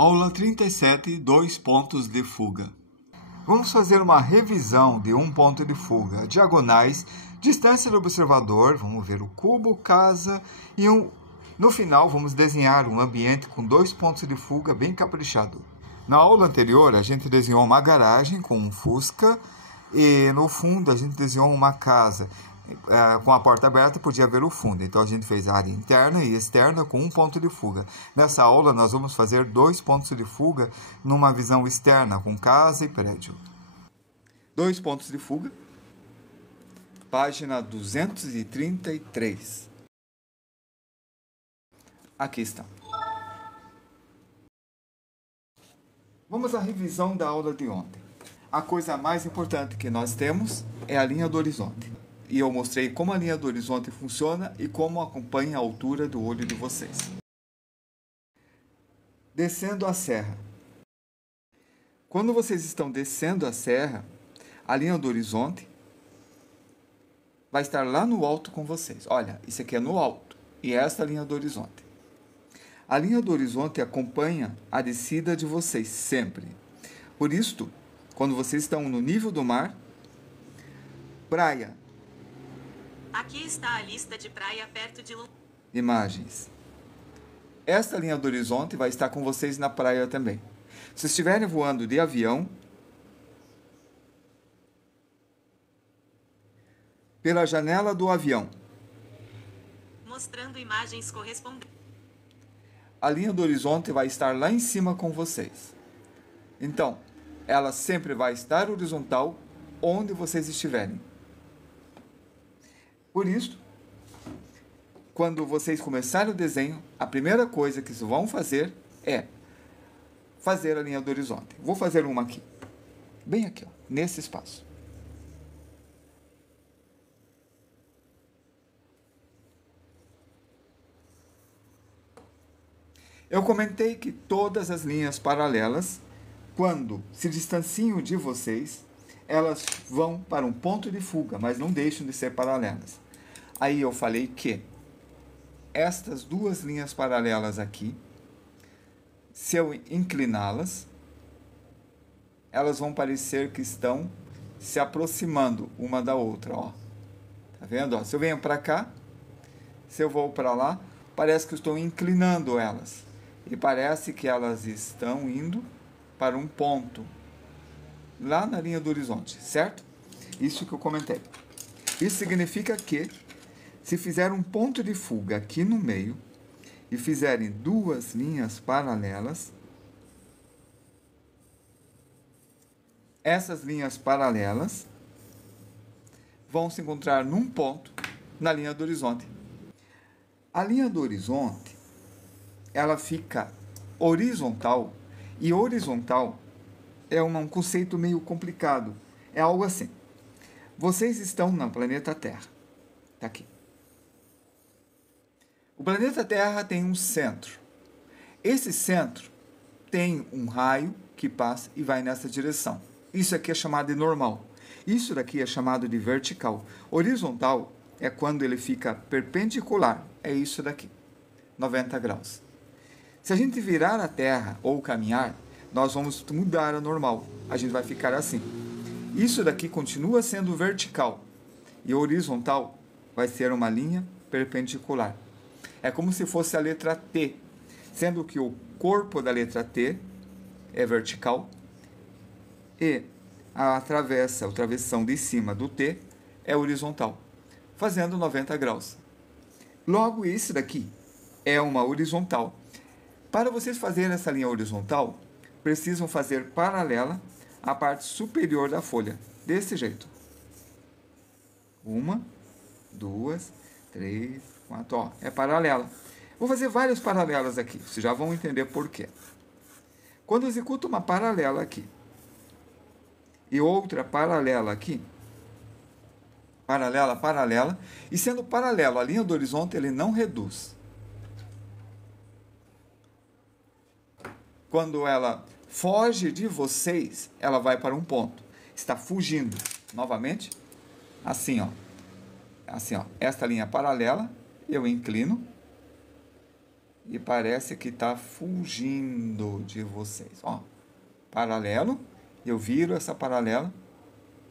Aula 37, 2 pontos de fuga. Vamos fazer uma revisão de um ponto de fuga. Diagonais, distância do observador, vamos ver o cubo, casa e no final vamos desenhar um ambiente com 2 pontos de fuga bem caprichado. Na aula anterior a gente desenhou uma garagem com um Fusca e no fundo a gente desenhou uma casa. Com a porta aberta podia ver o fundo, então a gente fez a área interna e externa com um ponto de fuga. Nessa aula nós vamos fazer 2 pontos de fuga numa visão externa com casa e prédio. 2 pontos de fuga, página 233. Aqui está. Vamos à revisão da aula de ontem. A coisa mais importante que nós temos é a linha do horizonte. E eu mostrei como a linha do horizonte funciona e como acompanha a altura do olho de vocês. Descendo a serra. Quando vocês estão descendo a serra, a linha do horizonte vai estar lá no alto com vocês. Olha, isso aqui é no alto e esta é a linha do horizonte. A linha do horizonte acompanha a descida de vocês sempre. Por isso, quando vocês estão no nível do mar, praia. Aqui está a lista de praia perto de Imagens. Esta linha do horizonte vai estar com vocês na praia também. Se estiverem voando de avião, pela janela do avião, mostrando imagens correspondentes. a linha do horizonte vai estar lá em cima com vocês. Então, ela sempre vai estar horizontal onde vocês estiverem. Por isso, quando vocês começarem o desenho, a primeira coisa que vocês vão fazer é fazer a linha do horizonte. Vou fazer uma aqui, bem aqui, ó, nesse espaço. Eu comentei que todas as linhas paralelas, quando se distanciam de vocês, elas vão para um ponto de fuga, mas não deixam de ser paralelas. Aí eu falei que estas 2 linhas paralelas aqui, se eu incliná-las, elas vão parecer que estão se aproximando uma da outra, ó. Tá vendo? Ó, se eu venho para cá, se eu vou para lá, parece que eu estou inclinando elas. E parece que elas estão indo para um ponto lá na linha do horizonte, certo? Isso que eu comentei. Isso significa que, se fizer um ponto de fuga aqui no meio e fizerem 2 linhas paralelas, essas linhas paralelas vão se encontrar num ponto na linha do horizonte. A linha do horizonte, ela fica horizontal, e horizontal é um conceito meio complicado. É algo assim. Vocês estão no planeta Terra. Está aqui. O planeta Terra tem um centro. Esse centro tem um raio que passa e vai nessa direção. Isso aqui é chamado de normal. Isso daqui é chamado de vertical. Horizontal é quando ele fica perpendicular. É isso daqui. 90 graus. Se a gente virar a Terra ou caminhar, nós vamos mudar a normal. A gente vai ficar assim. Isso daqui continua sendo vertical. E horizontal vai ser uma linha perpendicular. É como se fosse a letra T, sendo que o corpo da letra T é vertical e a travessa, o travessão de cima do T é horizontal, fazendo 90 graus. Logo, isso daqui é uma horizontal. Para vocês fazerem essa linha horizontal, precisam fazer paralela à parte superior da folha, desse jeito. 1, 2, 3, 4, ó, é paralela. Vou fazer várias paralelas aqui, vocês já vão entender por quê. Quando eu executo uma paralela aqui e outra paralela aqui, paralela, paralela, e sendo paralelo à linha do horizonte, ele não reduz. Quando ela foge de vocês, ela vai para um ponto. Está fugindo. Novamente, assim, ó. Assim, ó. Esta linha paralela, eu inclino e parece que está fugindo de vocês. Ó, paralelo, eu viro essa paralela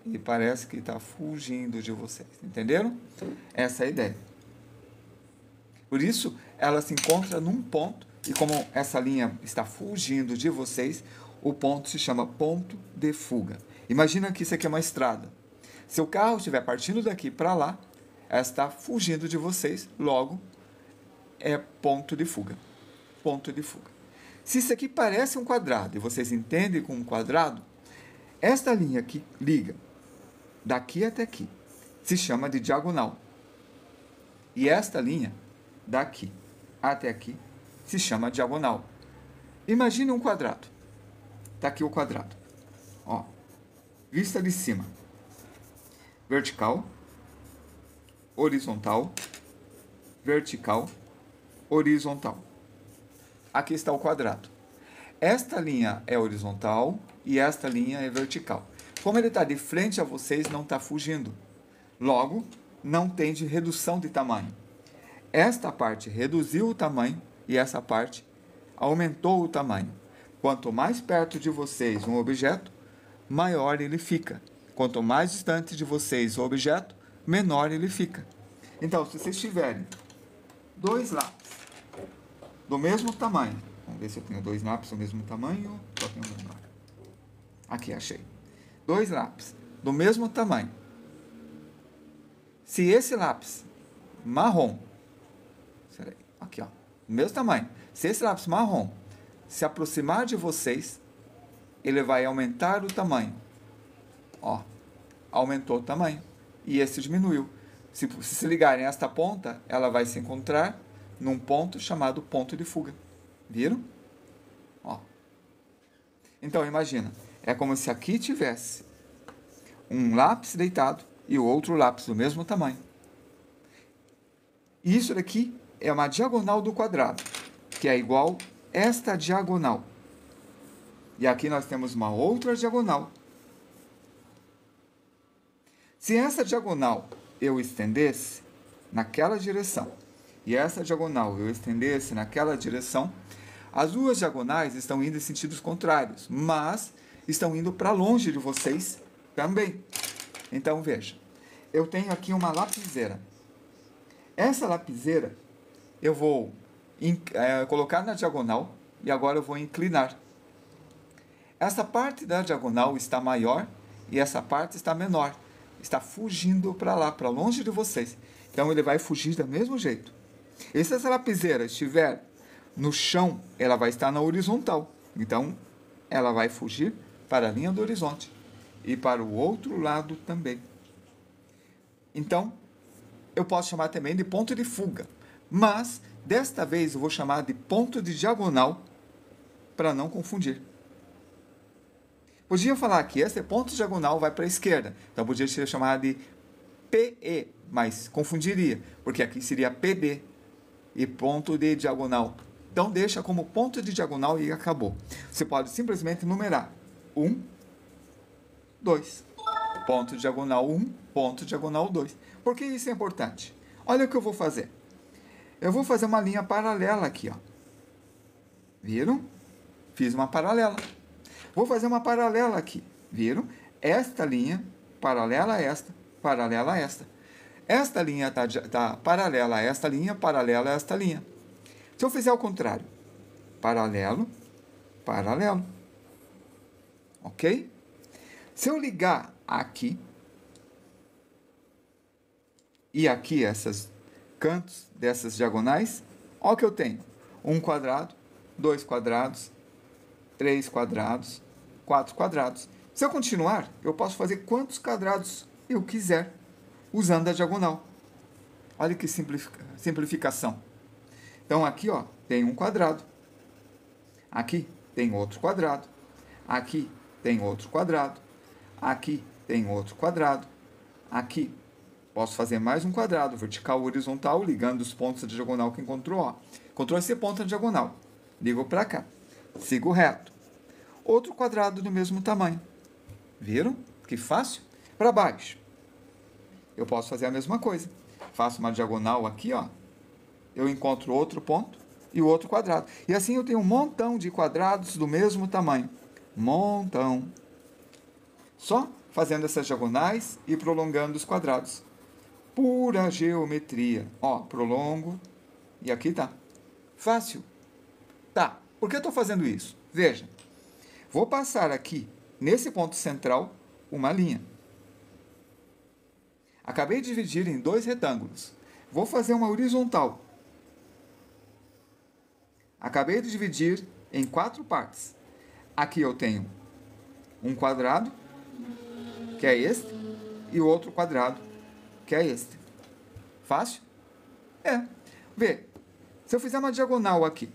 e parece que está fugindo de vocês. Entenderam? Essa é a ideia. Por isso, ela se encontra num ponto, e como essa linha está fugindo de vocês, o ponto se chama ponto de fuga. Imagina que isso aqui é uma estrada. Se o carro estiver partindo daqui para lá, ela está fugindo de vocês, logo é ponto de fuga. Ponto de fuga. Se isso aqui parece um quadrado e vocês entendem como um quadrado, esta linha que liga daqui até aqui se chama de diagonal. E esta linha daqui até aqui se chama diagonal. Imagine um quadrado. Está aqui o quadrado. Ó, vista de cima. Vertical, horizontal, vertical, horizontal. Aqui está o quadrado. Esta linha é horizontal e esta linha é vertical. Como ele está de frente a vocês, não está fugindo. Logo, não tem de redução de tamanho. Esta parte reduziu o tamanho e essa parte aumentou o tamanho. Quanto mais perto de vocês um objeto, maior ele fica. Quanto mais distante de vocês o objeto, menor ele fica. Então, se vocês tiverem dois lápis do mesmo tamanho, vamos ver se eu tenho dois lápis do mesmo tamanho, só tenho um lápis. Aqui, achei. Dois lápis do mesmo tamanho. Se esse lápis marrom, aqui, ó, do mesmo tamanho, se esse lápis marrom se aproximar de vocês, ele vai aumentar o tamanho. Ó, aumentou o tamanho e esse diminuiu. Se ligarem a esta ponta, ela vai se encontrar num ponto chamado ponto de fuga. Viram? Ó. Então, imagina, é como se aqui tivesse um lápis deitado e o outro lápis do mesmo tamanho. Isso daqui é uma diagonal do quadrado, que é igual esta diagonal. E aqui nós temos uma outra diagonal. Se essa diagonal eu estendesse naquela direção e essa diagonal eu estendesse naquela direção, as duas diagonais estão indo em sentidos contrários, mas estão indo para longe de vocês também. Então, veja, eu tenho aqui uma lapiseira. Essa lapiseira eu vou colocar na diagonal e agora eu vou inclinar. Essa parte da diagonal está maior e essa parte está menor. Está fugindo para lá, para longe de vocês. Então, ele vai fugir do mesmo jeito. E se essa lapiseira estiver no chão, ela vai estar na horizontal. Então, ela vai fugir para a linha do horizonte e para o outro lado também. Então, eu posso chamar também de ponto de fuga. Mas, desta vez, eu vou chamar de ponto de diagonal para não confundir. Podia falar que esse ponto diagonal vai para a esquerda. Então, podia ser chamado de PE, mas confundiria, porque aqui seria PD e ponto de diagonal. Então, deixa como ponto de diagonal e acabou. Você pode simplesmente numerar 1, 2. Ponto diagonal 1, ponto diagonal 2. Por que isso é importante? Olha o que eu vou fazer. Eu vou fazer uma linha paralela aqui, ó. Viram? Fiz uma paralela. Vou fazer uma paralela aqui, viram? Esta linha paralela a esta, paralela a esta. Esta linha está paralela a esta linha, paralela a esta linha. Se eu fizer o contrário, paralelo, paralelo. Ok? Se eu ligar aqui e aqui esses cantos dessas diagonais, olha o que eu tenho. Um quadrado, dois quadrados, três quadrados, 4 quadrados. Se eu continuar, eu posso fazer quantos quadrados eu quiser, usando a diagonal. Olha que simplificação. Então, aqui, ó, tem um quadrado. Aqui tem outro quadrado. Aqui tem outro quadrado. Aqui tem outro quadrado. Aqui posso fazer mais um quadrado, vertical, horizontal, ligando os pontos da diagonal que encontrou. Ó. Encontrou esse ponto na diagonal. Ligo para cá. Sigo reto. Outro quadrado do mesmo tamanho. Viram? Que fácil? Para baixo. Eu posso fazer a mesma coisa. Faço uma diagonal aqui, ó. Eu encontro outro ponto. e o outro quadrado. E assim eu tenho um montão de quadrados do mesmo tamanho. Montão. Só fazendo essas diagonais e prolongando os quadrados. Pura geometria. Ó, prolongo e aqui tá. Fácil. Tá, por que eu estou fazendo isso? Veja, vou passar aqui, nesse ponto central, uma linha. Acabei de dividir em 2 retângulos. Vou fazer uma horizontal. Acabei de dividir em 4 partes. Aqui eu tenho um quadrado, que é este, e o outro quadrado, que é este. Fácil? É. Vê, se eu fizer uma diagonal aqui,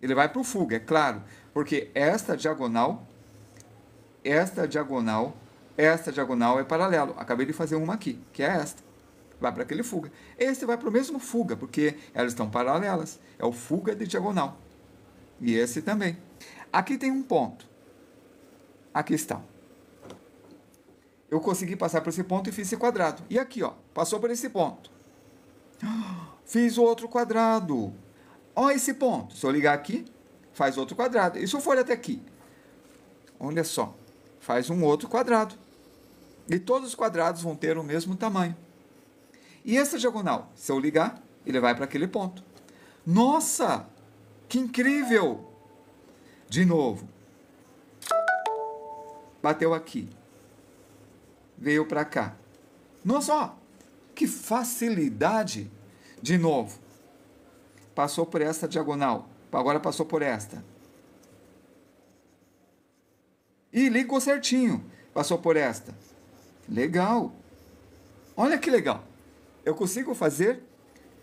ele vai para o fuga, é claro, porque esta diagonal é paralelo. Acabei de fazer uma aqui, que é esta. Vai para aquele fuga. Este vai para o mesmo fuga, porque elas estão paralelas. É o fuga de diagonal. E esse também. Aqui tem um ponto. Aqui está. Eu consegui passar por esse ponto e fiz esse quadrado. E aqui, ó, passou por esse ponto. Fiz outro quadrado. Olha esse ponto. Se eu ligar aqui, faz outro quadrado. E se eu for até aqui? Olha só. Faz um outro quadrado. E todos os quadrados vão ter o mesmo tamanho. E essa diagonal? Se eu ligar, ele vai para aquele ponto. Nossa! Que incrível! De novo. Bateu aqui. Veio para cá. Nossa, ó! Que facilidade! De novo. Passou por essa diagonal. Agora passou por esta. E ligou certinho. Passou por esta. Legal. Olha que legal. Eu consigo fazer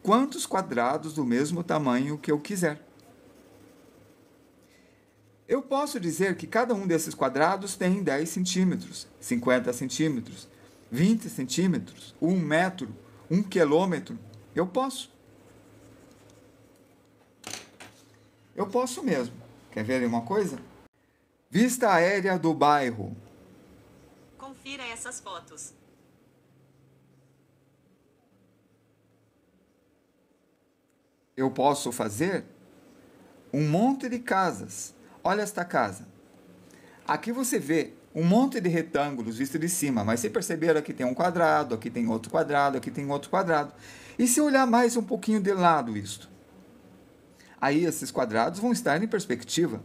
quantos quadrados do mesmo tamanho que eu quiser. Eu posso dizer que cada um desses quadrados tem 10 centímetros, 50 centímetros, 20 centímetros, 1 metro, 1 quilômetro. Eu posso. Eu posso mesmo. Quer ver uma coisa? Vista aérea do bairro. Confira essas fotos. Eu posso fazer um monte de casas. Olha esta casa. Aqui você vê um monte de retângulos visto de cima, mas se perceberam, aqui tem um quadrado, aqui tem outro quadrado, aqui tem outro quadrado. E se olhar mais um pouquinho de lado isto? Aí esses quadrados vão estar em perspectiva.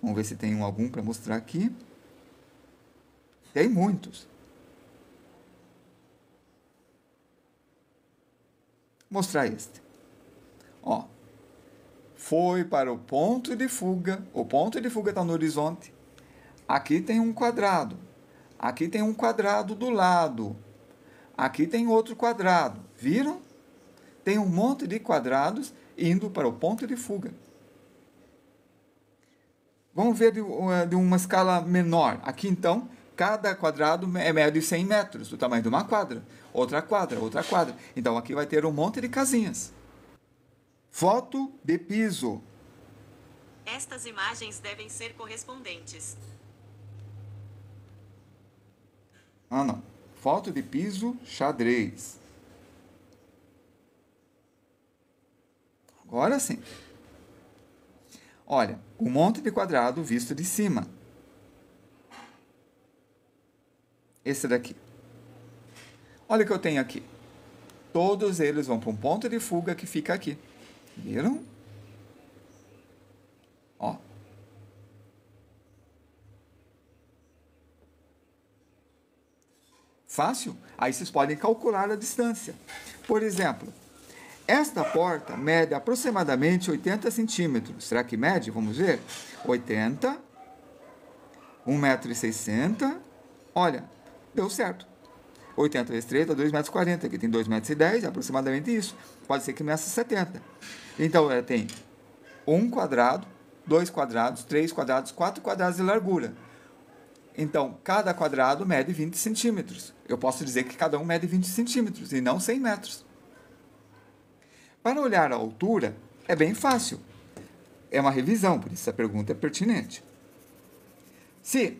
Vamos ver se tem algum para mostrar aqui. Tem muitos. Vou mostrar este. Ó, foi para o ponto de fuga. O ponto de fuga está no horizonte. Aqui tem um quadrado. Aqui tem um quadrado do lado. Aqui tem outro quadrado. Viram? Tem um monte de quadrados indo para o ponto de fuga. Vamos ver de uma escala menor. Aqui, então, cada quadrado mede 100 metros, do tamanho de uma quadra. Outra quadra, outra quadra. Então, aqui vai ter um monte de casinhas. Foto de piso. Estas imagens devem ser correspondentes. Ah, não. Foto de piso xadrez. Agora sim. Olha, um monte de quadrado visto de cima. Esse daqui. Olha o que eu tenho aqui. Todos eles vão para um ponto de fuga que fica aqui. Viram? Ó. Fácil? Aí vocês podem calcular a distância. Por exemplo, esta porta mede aproximadamente 80 centímetros. Será que mede? Vamos ver. 80, 1,60 m. Olha, deu certo. 80 vezes 3 dá 2,40 m. Aqui tem 2,10 m, é aproximadamente isso. Pode ser que meça 70. Então, ela tem um quadrado, 2 quadrados, 3 quadrados, 4 quadrados de largura. Então, cada quadrado mede 20 centímetros. Eu posso dizer que cada um mede 20 centímetros e não 100 metros. Para olhar a altura, é bem fácil. É uma revisão, por isso a pergunta é pertinente. Se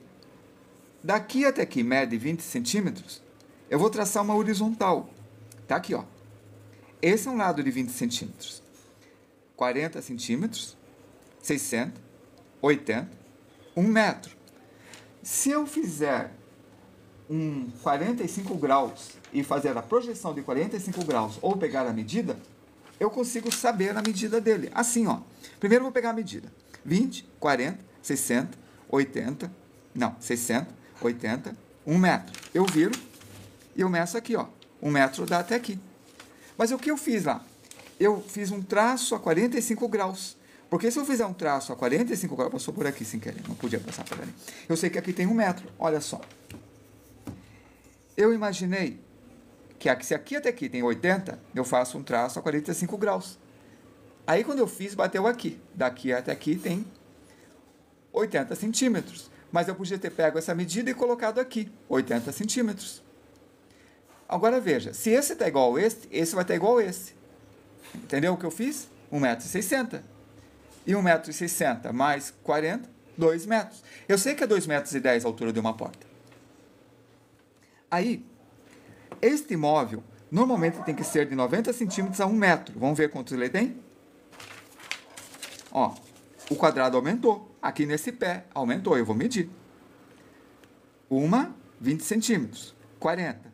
daqui até aqui mede 20 centímetros, eu vou traçar uma horizontal. Está aqui, ó. Esse é um lado de 20 centímetros. 40 centímetros, 60, 80, 1 metro. Se eu fizer um 45 graus e fazer a projeção de 45 graus ou pegar a medida, eu consigo saber a medida dele. Assim, ó. Primeiro eu vou pegar a medida. 20, 40, 60, 80, não, 60, 80, 1 metro. Eu viro e eu meço aqui, ó. 1 metro dá até aqui. Mas o que eu fiz lá? Eu fiz um traço a 45 graus. Porque se eu fizer um traço a 45 graus, passou por aqui sem querer, não podia passar por ali. Eu sei que aqui tem 1 metro, olha só. Eu imaginei que se aqui até aqui tem 80, eu faço um traço a 45 graus. Aí quando eu fiz, bateu aqui. Daqui até aqui tem 80 centímetros. Mas eu podia ter pego essa medida e colocado aqui, 80 centímetros. Agora veja, se esse está igual a esse vai estar igual a esse. Entendeu o que eu fiz? 1,60 m. E 1,60 m mais 40, 2 metros. Eu sei que é 2,10 metros a altura de uma porta. Aí, este móvel normalmente tem que ser de 90 centímetros a 1 metro. Vamos ver quantos ele tem? Ó, o quadrado aumentou. Aqui nesse pé aumentou, eu vou medir. 20 centímetros, 40,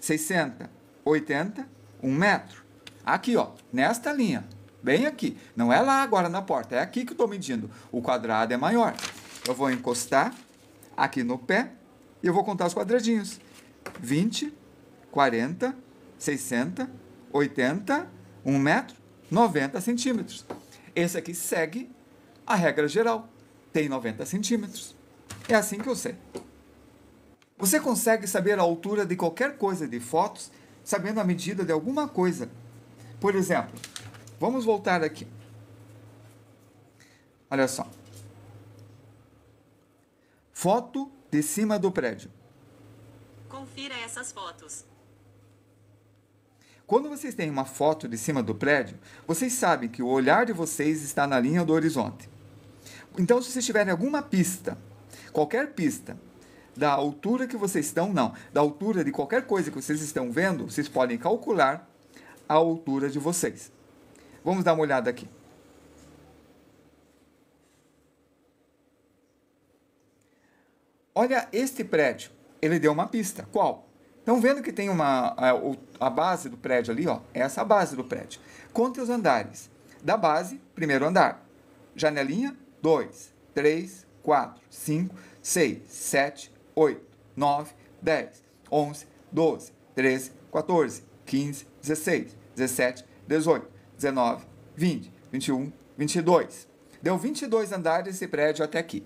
60, 80, 1 metro. Aqui, ó, nesta linha, bem aqui. Não é lá agora na porta, é aqui que eu estou medindo. O quadrado é maior. Eu vou encostar aqui no pé e eu vou contar os quadradinhos. 20, 40, 60, 80, 1 metro, 90 centímetros. Esse aqui segue a regra geral. Tem 90 centímetros. É assim que eu sei. Você consegue saber a altura de qualquer coisa de fotos, sabendo a medida de alguma coisa. Por exemplo, vamos voltar aqui. Olha só. Foto de cima do prédio. Confira essas fotos. Quando vocês têm uma foto de cima do prédio, vocês sabem que o olhar de vocês está na linha do horizonte. Então, se vocês tiverem alguma pista, qualquer pista, da altura que vocês estão, não, da altura de qualquer coisa que vocês estão vendo, vocês podem calcular a altura de vocês. Vamos dar uma olhada aqui. Olha este prédio, ele deu uma pista. Qual? Estão vendo que tem a base do prédio ali, ó? Essa é a base do prédio. Conte os andares. Da base, primeiro andar. Janelinha, 2, 3, 4, 5, 6, 7, 8, 9, 10, 11, 12, 13, 14, 15, 16, 17, 18, 19, 20, 21, 22. Deu 22 andares esse prédio até aqui.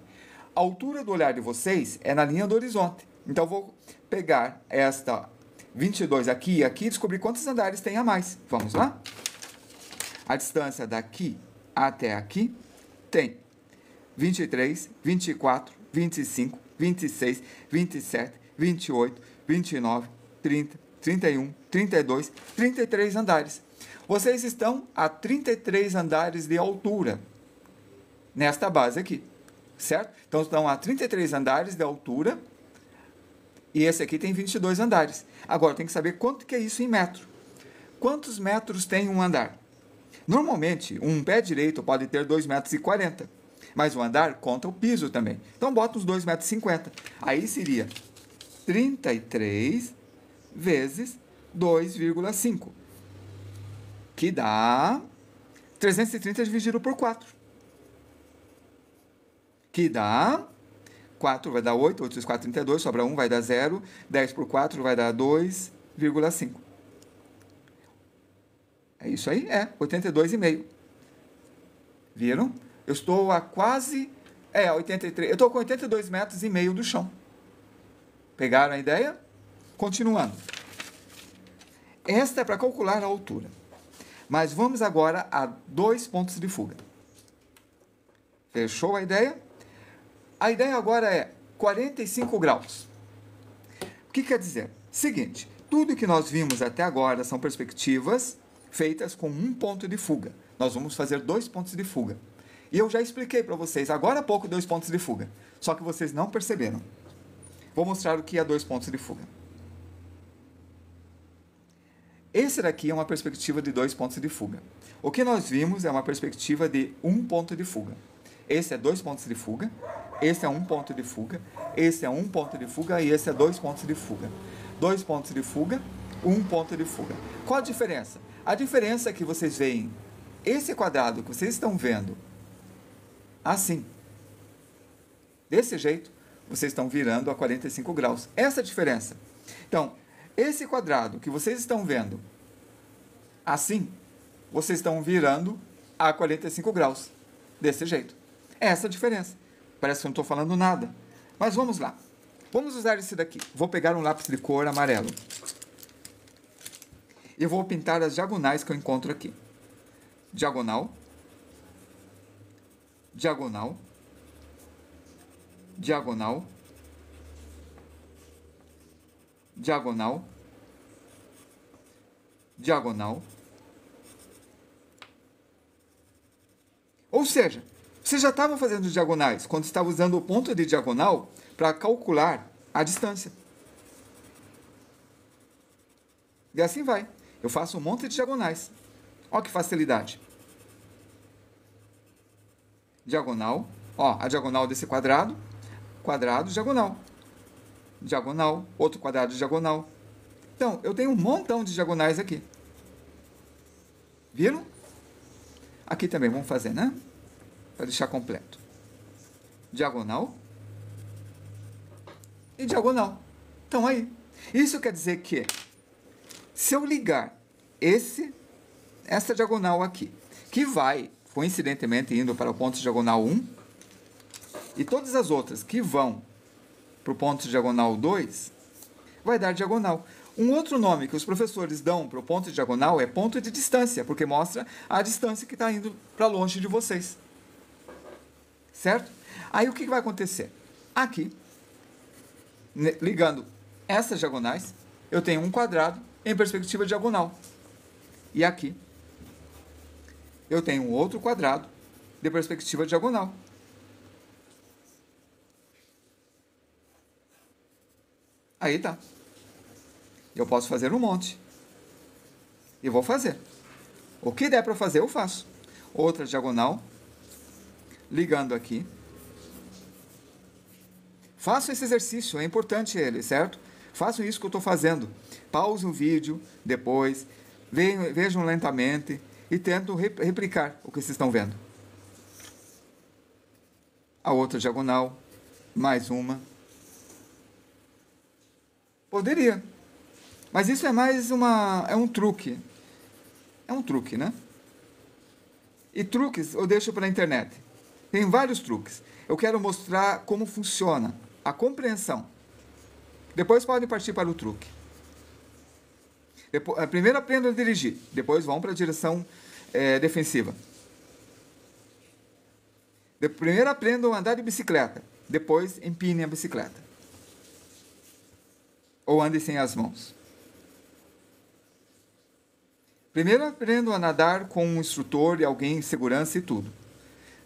A altura do olhar de vocês é na linha do horizonte. Então, vou pegar esta 22 aqui e aqui e descobrir quantos andares tem a mais. Vamos lá? A distância daqui até aqui tem 23, 24, 25, 26, 27, 28, 29, 30, 31, 32, 33 andares. Vocês estão a 33 andares de altura nesta base aqui, certo? Então, estão a 33 andares de altura e esse aqui tem 22 andares. Agora, tem que saber quanto que é isso em metro. Quantos metros tem um andar? Normalmente, um pé direito pode ter 2,40 metros. Mas o andar conta o piso também. Então, bota uns 2,50 metros. Aí seria 33 vezes 2,5. Que dá 330 dividido por 4. Que dá 4 vai dar 8, 8 vezes 4, 32, sobra 1, vai dar 0. 10 por 4 vai dar 2,5. É isso aí? É, 82,5. Viram? Eu estou a quase... 83. Eu estou com 82 metros e meio do chão. Pegaram a ideia? Continuando. Esta é para calcular a altura. Mas vamos agora a 2 pontos de fuga. Fechou a ideia? A ideia agora é 45 graus. O que quer dizer? Seguinte, tudo que nós vimos até agora são perspectivas feitas com um ponto de fuga. Nós vamos fazer 2 pontos de fuga. E eu já expliquei para vocês agora há pouco 2 pontos de fuga. Só que vocês não perceberam. Vou mostrar o que é 2 pontos de fuga. Esse daqui é uma perspectiva de 2 pontos de fuga. O que nós vimos é uma perspectiva de 1 ponto de fuga. Esse é 2 pontos de fuga, esse é 1 ponto de fuga, esse é 1 ponto de fuga e esse é 2 pontos de fuga. 2 pontos de fuga, 1 ponto de fuga. Qual a diferença? A diferença é que vocês veem esse quadrado que vocês estão vendo assim. Desse jeito, vocês estão virando a 45 graus. Essa é a diferença. Então, esse quadrado que vocês estão vendo assim, vocês estão virando a 45 graus. Desse jeito. Essa é a diferença. Parece que eu não estou falando nada. Mas vamos lá. Vamos usar esse daqui. Vou pegar um lápis de cor amarelo. E vou pintar as diagonais que eu encontro aqui. Diagonal. Diagonal. Diagonal. Diagonal. Diagonal. Ou seja, vocês já estavam fazendo diagonais quando estavam usando o ponto de diagonal para calcular a distância. E assim vai. Eu faço um monte de diagonais. Olha que facilidade. Diagonal. Ó, a diagonal desse quadrado. Quadrado, diagonal. Diagonal. Outro quadrado, diagonal. Então, eu tenho um montão de diagonais aqui. Viram? Aqui também vamos fazer, né? Para deixar completo. Diagonal. E diagonal. Então, aí. Isso quer dizer que, se eu ligar essa diagonal aqui, que vai, coincidentemente, indo para o ponto diagonal 1, e todas as outras que vão para o ponto diagonal 2, vai dar diagonal. Um outro nome que os professores dão para o ponto diagonal é ponto de distância, porque mostra a distância que está indo para longe de vocês. Certo? Aí o que vai acontecer? Aqui, ligando essas diagonais, eu tenho um quadrado em perspectiva diagonal. E aqui, eu tenho um outro quadrado de perspectiva diagonal. Aí tá. Eu posso fazer um monte. E vou fazer. O que der para fazer, eu faço. Outra diagonal. Ligando aqui. Façam esse exercício, é importante ele, certo? Façam isso que eu estou fazendo. Pause o vídeo, depois, vejam lentamente e tentem replicar o que vocês estão vendo. A outra diagonal, mais uma. Poderia. Mas isso é mais é um truque. É um truque, né? E truques eu deixo para a internet. Tem vários truques. Eu quero mostrar como funciona a compreensão. Depois podem partir para o truque. Primeiro aprendam a dirigir, depois vão para a direção defensiva. Primeiro aprendam a andar de bicicleta, depois empinem a bicicleta. Ou andem sem as mãos. Primeiro aprendam a nadar com um instrutor e alguém em segurança e tudo.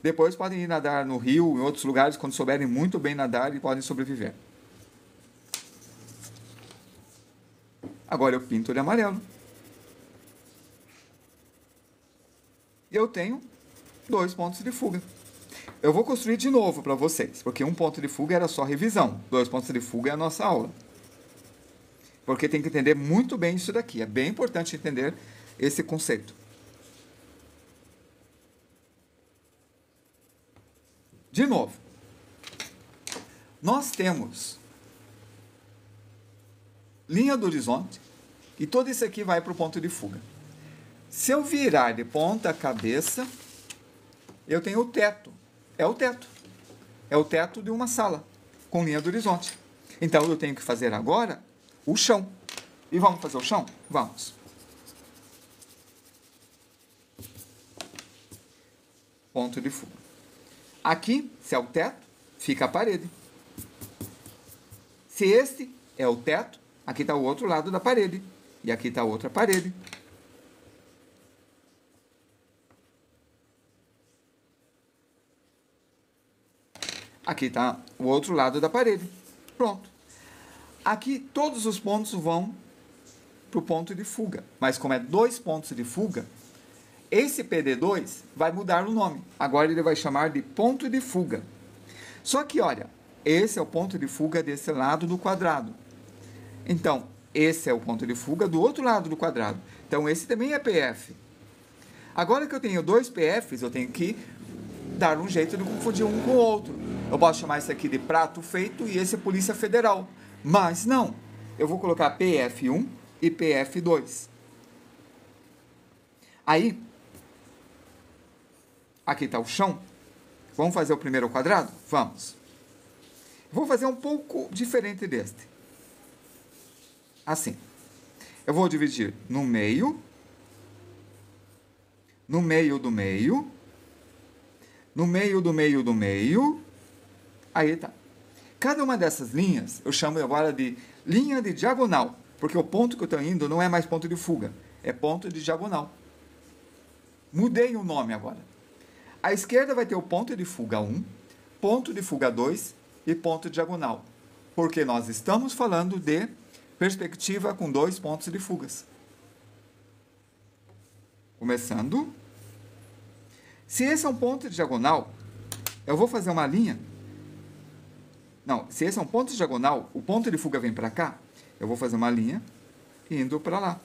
Depois podem ir nadar no rio, em outros lugares, quando souberem muito bem nadar e podem sobreviver. Agora eu pinto de amarelo. E eu tenho 2 pontos de fuga. Eu vou construir de novo para vocês, porque 1 ponto de fuga era só revisão. 2 pontos de fuga é a nossa aula. Porque tem que entender muito bem isso daqui. É bem importante entender esse conceito. De novo, nós temos linha do horizonte e todo isso aqui vai para o ponto de fuga. Se eu virar de ponta cabeça, eu tenho o teto. É o teto. É o teto de uma sala com linha do horizonte. Então eu tenho que fazer agora o chão. E vamos fazer o chão? Vamos. Ponto de fuga. Aqui, se é o teto, fica a parede. Se este é o teto, aqui está o outro lado da parede. E aqui está outra parede. Aqui está o outro lado da parede. Pronto. Aqui todos os pontos vão para o ponto de fuga. Mas como é 2 pontos de fuga, esse PD2 vai mudar o nome. Agora ele vai chamar de ponto de fuga. Só que, olha, esse é o ponto de fuga desse lado do quadrado. Então, esse é o ponto de fuga do outro lado do quadrado. Então, esse também é PF. Agora que eu tenho 2 PFs, eu tenho que dar um jeito de confundir um com o outro. Eu posso chamar esse aqui de prato feito e esse é Polícia Federal. Mas não, eu vou colocar PF1 e PF2. Aí, aqui está o chão. Vamos fazer o primeiro quadrado? Vamos. Vou fazer um pouco diferente deste. Assim. Eu vou dividir no meio do meio, no meio do meio do meio. Aí tá. Cada uma dessas linhas eu chamo agora de linha de diagonal, porque o ponto que eu estou indo não é mais ponto de fuga, é ponto de diagonal. Mudei o nome agora. À esquerda vai ter o ponto de fuga 1, ponto de fuga 2 e ponto diagonal, porque nós estamos falando de perspectiva com 2 pontos de fugas. Começando. Se esse é um ponto de diagonal, eu vou fazer uma linha. Não, se esse é um ponto de diagonal, o ponto de fuga vem para cá, eu vou fazer uma linha indo para lá.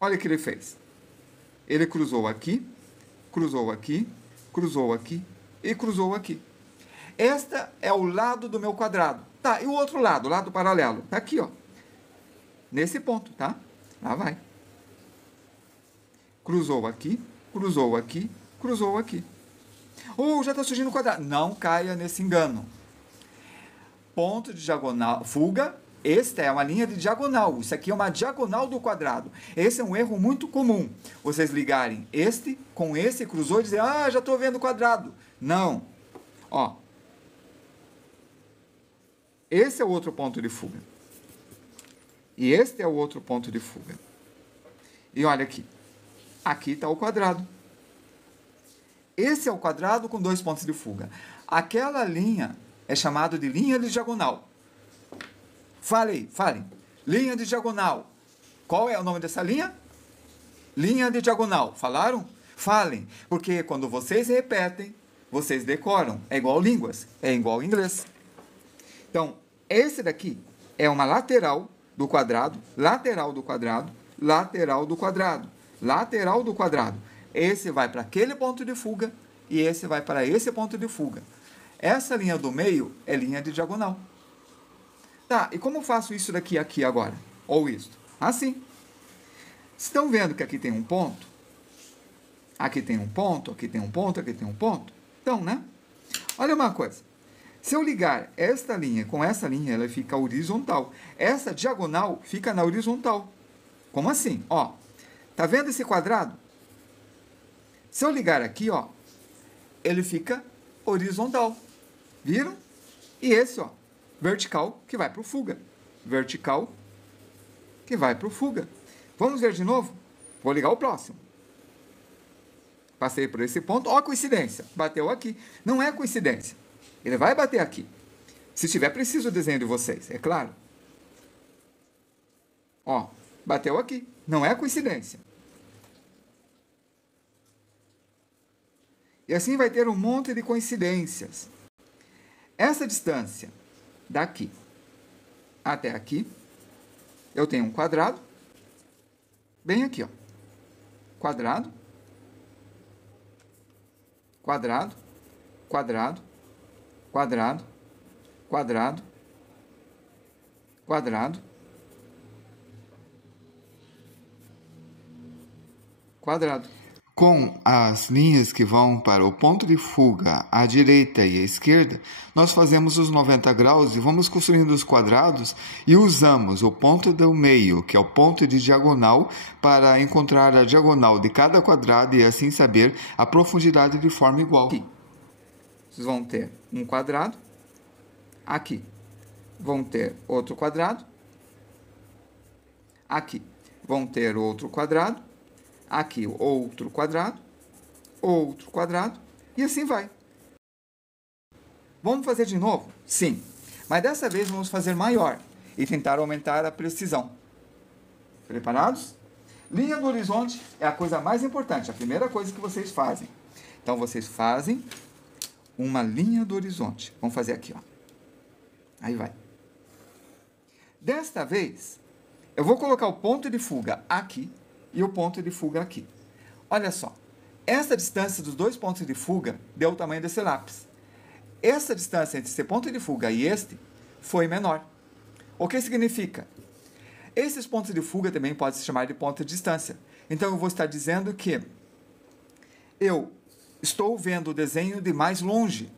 Olha o que ele fez. Ele cruzou aqui, cruzou aqui, cruzou aqui e cruzou aqui. Este é o lado do meu quadrado. Tá, e o outro lado, o lado paralelo? Tá aqui, ó. Nesse ponto, tá? Lá vai. Cruzou aqui, cruzou aqui, cruzou aqui. Já está surgindo o quadrado. Não caia nesse engano. Ponto de diagonal, fuga. Esta é uma linha de diagonal. Isso aqui é uma diagonal do quadrado. Esse é um erro muito comum. Vocês ligarem este com esse, cruzou e dizer, já estou vendo o quadrado. Não. Ó. Esse é o outro ponto de fuga. E este é o outro ponto de fuga. E olha aqui. Aqui está o quadrado. Esse é o quadrado com 2 pontos de fuga. Aquela linha é chamada de linha de diagonal. Falem. Linha de diagonal. Qual é o nome dessa linha? Linha de diagonal. Falaram? Falem. Porque quando vocês repetem, vocês decoram. É igual línguas. É igual inglês. Então, esse daqui é uma lateral do quadrado, lateral do quadrado, lateral do quadrado, lateral do quadrado. Esse vai para aquele ponto de fuga e esse vai para esse ponto de fuga. Essa linha do meio é linha de diagonal. Tá, e como eu faço isso daqui aqui agora? Ou isto? Assim. Estão vendo que aqui tem um ponto? Aqui tem um ponto, aqui tem um ponto, aqui tem um ponto? Então, né? Olha uma coisa. Se eu ligar esta linha com essa linha, ela fica horizontal. Essa diagonal fica na horizontal. Como assim? Ó, tá vendo esse quadrado? Se eu ligar aqui, ó, ele fica horizontal. Viram? E esse, ó, vertical, que vai para o fuga. Vertical, que vai para o fuga. Vamos ver de novo? Vou ligar o próximo. Passei por esse ponto. Ó, coincidência. Bateu aqui. Não é coincidência. Ele vai bater aqui. Se tiver preciso o desenho de vocês, é claro. Ó, bateu aqui. Não é coincidência. E assim vai ter um monte de coincidências. Essa distância daqui até aqui, eu tenho um quadrado, bem aqui, ó. Quadrado, quadrado, quadrado, quadrado, quadrado, quadrado, quadrado. Com as linhas que vão para o ponto de fuga à direita e à esquerda, nós fazemos os 90 graus e vamos construindo os quadrados e usamos o ponto do meio, que é o ponto de diagonal, para encontrar a diagonal de cada quadrado e assim saber a profundidade de forma igual. Aqui, vocês vão ter um quadrado. Aqui, vão ter outro quadrado. Aqui, vão ter outro quadrado. Aqui, outro quadrado, e assim vai. Vamos fazer de novo? Sim. Mas dessa vez vamos fazer maior e tentar aumentar a precisão. Preparados? Linha do horizonte é a coisa mais importante, a primeira coisa que vocês fazem. Então, vocês fazem uma linha do horizonte. Vamos fazer aqui, ó. Aí vai. Desta vez, eu vou colocar o ponto de fuga aqui e o ponto de fuga aqui. Olha só. Essa distância dos dois pontos de fuga deu o tamanho desse lápis. Essa distância entre esse ponto de fuga e este foi menor. O que significa? Esses pontos de fuga também podem se chamar de ponto de distância. Então, eu vou estar dizendo que eu estou vendo o desenho de mais longe.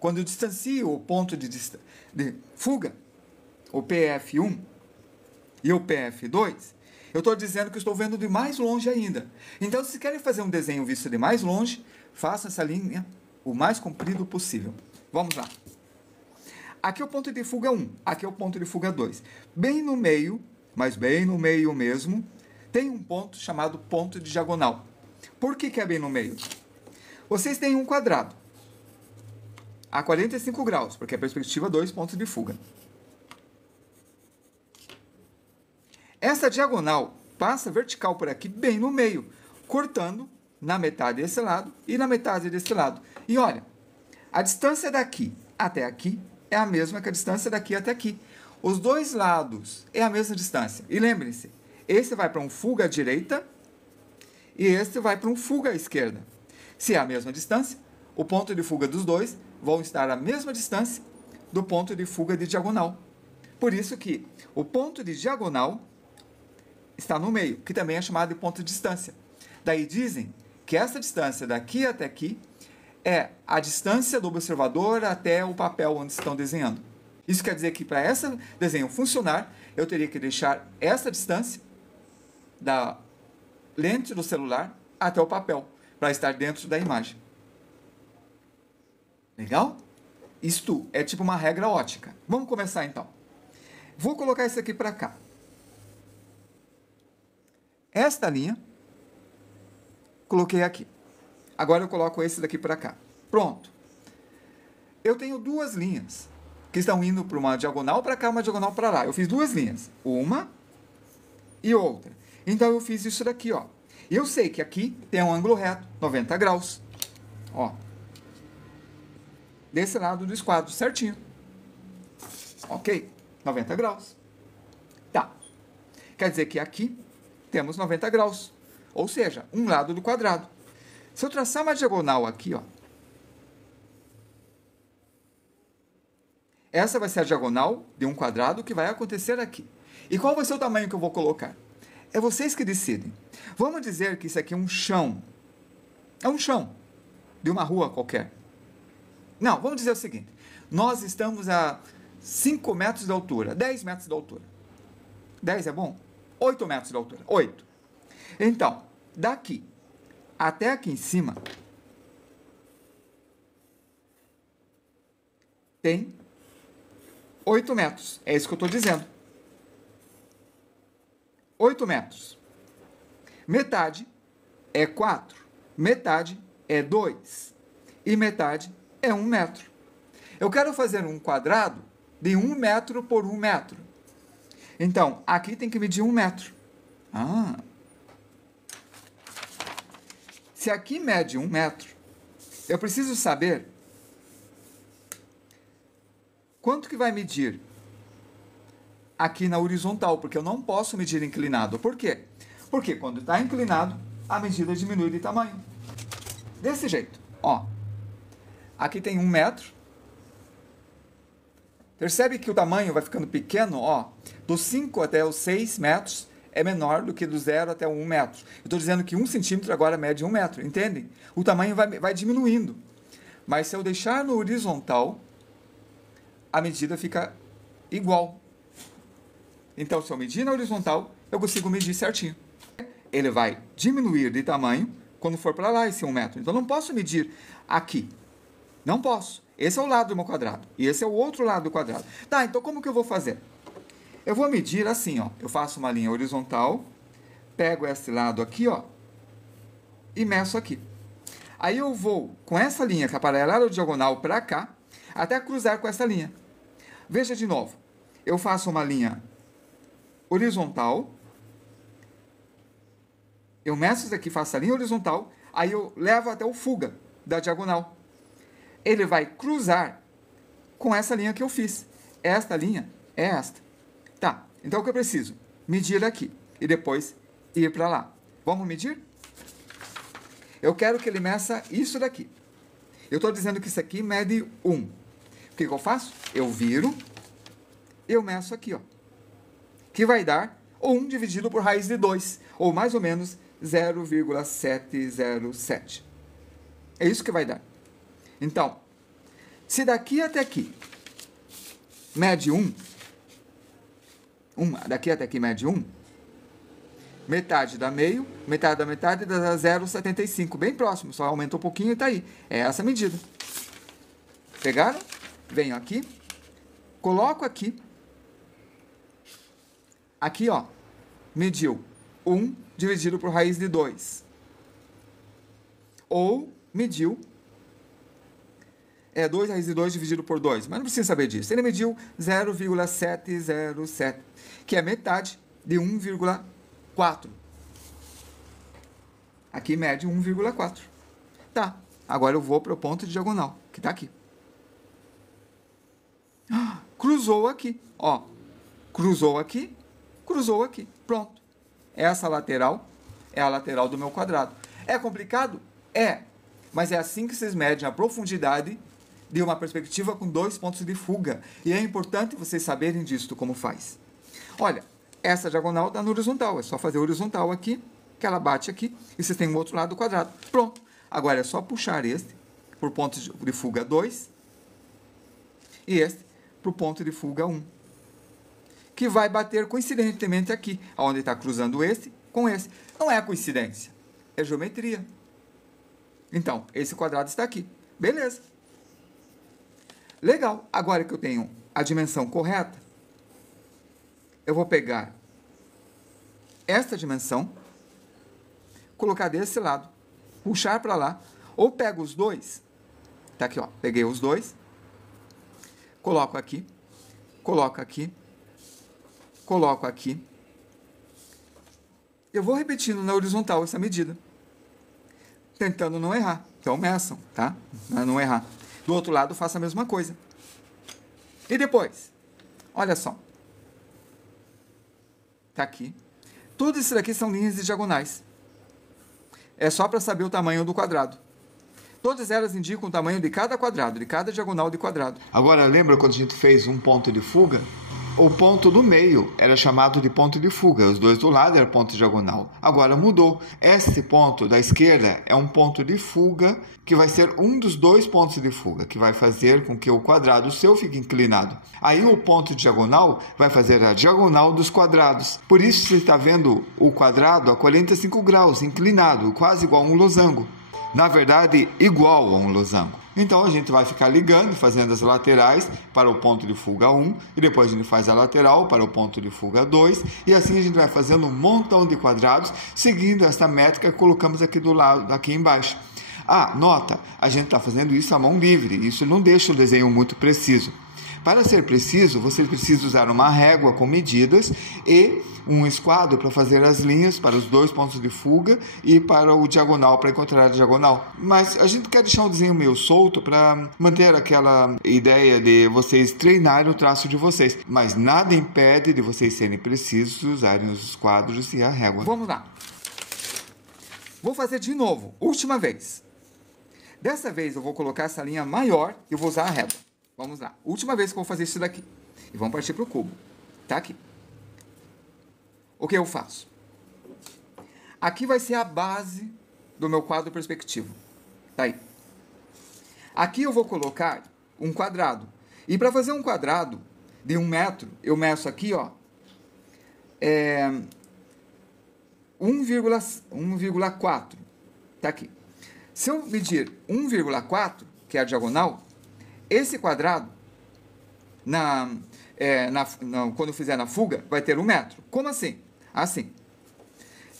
Quando eu distancio o ponto de fuga, o PF1 e o PF2, eu estou dizendo que eu estou vendo de mais longe ainda. Então, se querem fazer um desenho visto de mais longe, façam essa linha o mais comprido possível. Vamos lá. Aqui é o ponto de fuga 1, aqui é o ponto de fuga 2. Bem no meio, mas bem no meio mesmo, tem um ponto chamado ponto de diagonal. Por que é bem no meio? Vocês têm um quadrado a 45 graus, porque a perspectiva 2 pontos de fuga. Essa diagonal passa vertical por aqui, bem no meio, cortando na metade desse lado e na metade desse lado. E olha, a distância daqui até aqui é a mesma que a distância daqui até aqui. Os dois lados é a mesma distância. E lembrem-se, esse vai para um fuga à direita e este vai para um fuga à esquerda. Se é a mesma distância, o ponto de fuga dos dois vão estar à mesma distância do ponto de fuga de diagonal. Por isso que o ponto de diagonal está no meio, que também é chamado de ponto de distância. Daí dizem que essa distância daqui até aqui é a distância do observador até o papel onde estão desenhando. Isso quer dizer que para esse desenho funcionar, eu teria que deixar essa distância da lente do celular até o papel, para estar dentro da imagem. Legal? Isto é tipo uma regra ótica. Vamos começar então. Vou colocar isso aqui para cá. Esta linha, coloquei aqui. Agora eu coloco esse daqui para cá. Pronto. Eu tenho duas linhas que estão indo para uma diagonal para cá, uma diagonal para lá. Eu fiz duas linhas, uma e outra. Então eu fiz isso daqui, ó. E eu sei que aqui tem um ângulo reto, 90 graus. Ó. Desse lado do esquadro, certinho. Ok? 90 graus. Tá. Quer dizer que aqui temos 90 graus. Ou seja, um lado do quadrado. Se eu traçar uma diagonal aqui, ó. Essa vai ser a diagonal de um quadrado que vai acontecer aqui. E qual vai ser o tamanho que eu vou colocar? É vocês que decidem. Vamos dizer que isso aqui é um chão. É um chão de uma rua qualquer. Não, vamos dizer o seguinte. Nós estamos a 5 metros de altura, 10 metros de altura. 10 é bom? 8 metros de altura. 8. Então, daqui até aqui em cima tem 8 metros. É isso que eu estou dizendo. 8 metros. Metade é 4. Metade é 2. E metade é 1 metro. Eu quero fazer um quadrado de 1 metro por 1 metro. Então, aqui tem que medir 1 metro. Se aqui mede 1 metro, eu preciso saber quanto que vai medir aqui na horizontal, porque eu não posso medir inclinado. Por quê? Porque quando está inclinado, a medida diminui de tamanho. Desse jeito, ó. Aqui tem 1 metro. Percebe que o tamanho vai ficando pequeno, ó. Dos 5 até os 6 metros é menor do que do 0 até o 1 metro. Eu estou dizendo que 1 centímetro agora mede 1 metro, entendem? O tamanho vai diminuindo. Mas se eu deixar no horizontal, a medida fica igual. Então, se eu medir na horizontal, eu consigo medir certinho. Ele vai diminuir de tamanho quando for para lá esse 1 metro. Então, eu não posso medir aqui. Não posso. Esse é o lado do meu quadrado. E esse é o outro lado do quadrado. Tá, então como que eu vou fazer? Eu vou medir assim, ó. Eu faço uma linha horizontal, pego esse lado aqui, ó, e meço aqui. Aí eu vou com essa linha que é paralela ao diagonal para cá, até cruzar com essa linha. Veja de novo. Eu faço uma linha horizontal, Eu meço isso aqui, faço a linha horizontal, aí eu levo até o fuga da diagonal. Ele vai cruzar com essa linha que eu fiz. Esta linha é esta. Tá, então o que eu preciso? Medir aqui e depois ir para lá. Vamos medir? Eu quero que ele meça isso daqui. Eu estou dizendo que isso aqui mede 1. O que eu faço? Eu viro, eu meço aqui, ó. Que vai dar 1 dividido por raiz de 2, ou mais ou menos 0,707. É isso que vai dar. Então, se daqui até aqui mede 1, daqui até aqui mede 1, metade dá meio, metade da metade dá 0,75, bem próximo, só aumenta um pouquinho e tá aí. É essa a medida. Pegaram? Venho aqui, coloco aqui. Aqui, ó, mediu 1 dividido por raiz de 2. Ou mediu 2 raiz de 2 dividido por 2. Mas não precisa saber disso. Ele mediu 0,707, que é metade de 1,4. Aqui mede 1,4. Tá, agora eu vou para o ponto de diagonal, que está aqui. Cruzou aqui, ó. Cruzou aqui. Pronto. Essa lateral é a lateral do meu quadrado. É complicado? É. Mas é assim que vocês medem a profundidade de uma perspectiva com 2 pontos de fuga. E é importante vocês saberem disso, como faz. Olha, essa diagonal dá no horizontal. É só fazer horizontal aqui, que ela bate aqui, e vocês têm o outro lado do quadrado. Pronto. Agora é só puxar este por ponto de fuga 2 e este para o ponto de fuga 1. Que vai bater coincidentemente aqui, onde está cruzando esse com esse. Não é coincidência, é geometria. Então, esse quadrado está aqui. Beleza. Legal. Agora que eu tenho a dimensão correta, eu vou pegar esta dimensão, colocar desse lado, puxar para lá, ou pego os dois, tá aqui, ó, peguei os dois, coloco aqui, coloco aqui, coloco aqui. Eu vou repetindo na horizontal essa medida, tentando não errar. Então, meçam, tá? Não errar. Do outro lado, faça a mesma coisa. E depois, olha só. Tá aqui. Tudo isso daqui são linhas de diagonais. É só para saber o tamanho do quadrado. Todas elas indicam o tamanho de cada quadrado, de cada diagonal de quadrado. Agora, lembra quando a gente fez um ponto de fuga? O ponto do meio era chamado de ponto de fuga, os dois do lado eram ponto diagonal. Agora mudou. Esse ponto da esquerda é um ponto de fuga que vai ser um dos dois pontos de fuga, que vai fazer com que o quadrado seu fique inclinado. Aí o ponto diagonal vai fazer a diagonal dos quadrados. Por isso você está vendo o quadrado a 45 graus, inclinado, quase igual a um losango. Na verdade, igual a um losango. Então, a gente vai ficar ligando, fazendo as laterais para o ponto de fuga 1, e depois a gente faz a lateral para o ponto de fuga 2, e assim a gente vai fazendo um montão de quadrados, seguindo essa métrica que colocamos aqui do lado, aqui embaixo. Ah, nota, a gente está fazendo isso à mão livre, isso não deixa o desenho muito preciso. Para ser preciso, você precisa usar uma régua com medidas e um esquadro para fazer as linhas para os dois pontos de fuga e para o diagonal, para encontrar a diagonal. Mas a gente quer deixar o desenho meio solto para manter aquela ideia de vocês treinarem o traço de vocês. Mas nada impede de vocês serem precisos, usarem os esquadros e a régua. Vamos lá. Vou fazer de novo, última vez. Dessa vez eu vou colocar essa linha maior e eu vou usar a régua. Vamos lá. Última vez que eu vou fazer isso daqui. E vamos partir para o cubo. Tá aqui. O que eu faço? Aqui vai ser a base do meu quadro perspectivo. Tá aí. Aqui eu vou colocar um quadrado. E para fazer um quadrado de 1 metro, eu meço aqui, ó, 1,4. Tá aqui. Se eu medir 1,4, que é a diagonal, esse quadrado, quando eu fizer na fuga, vai ter 1 metro. Como assim? Assim.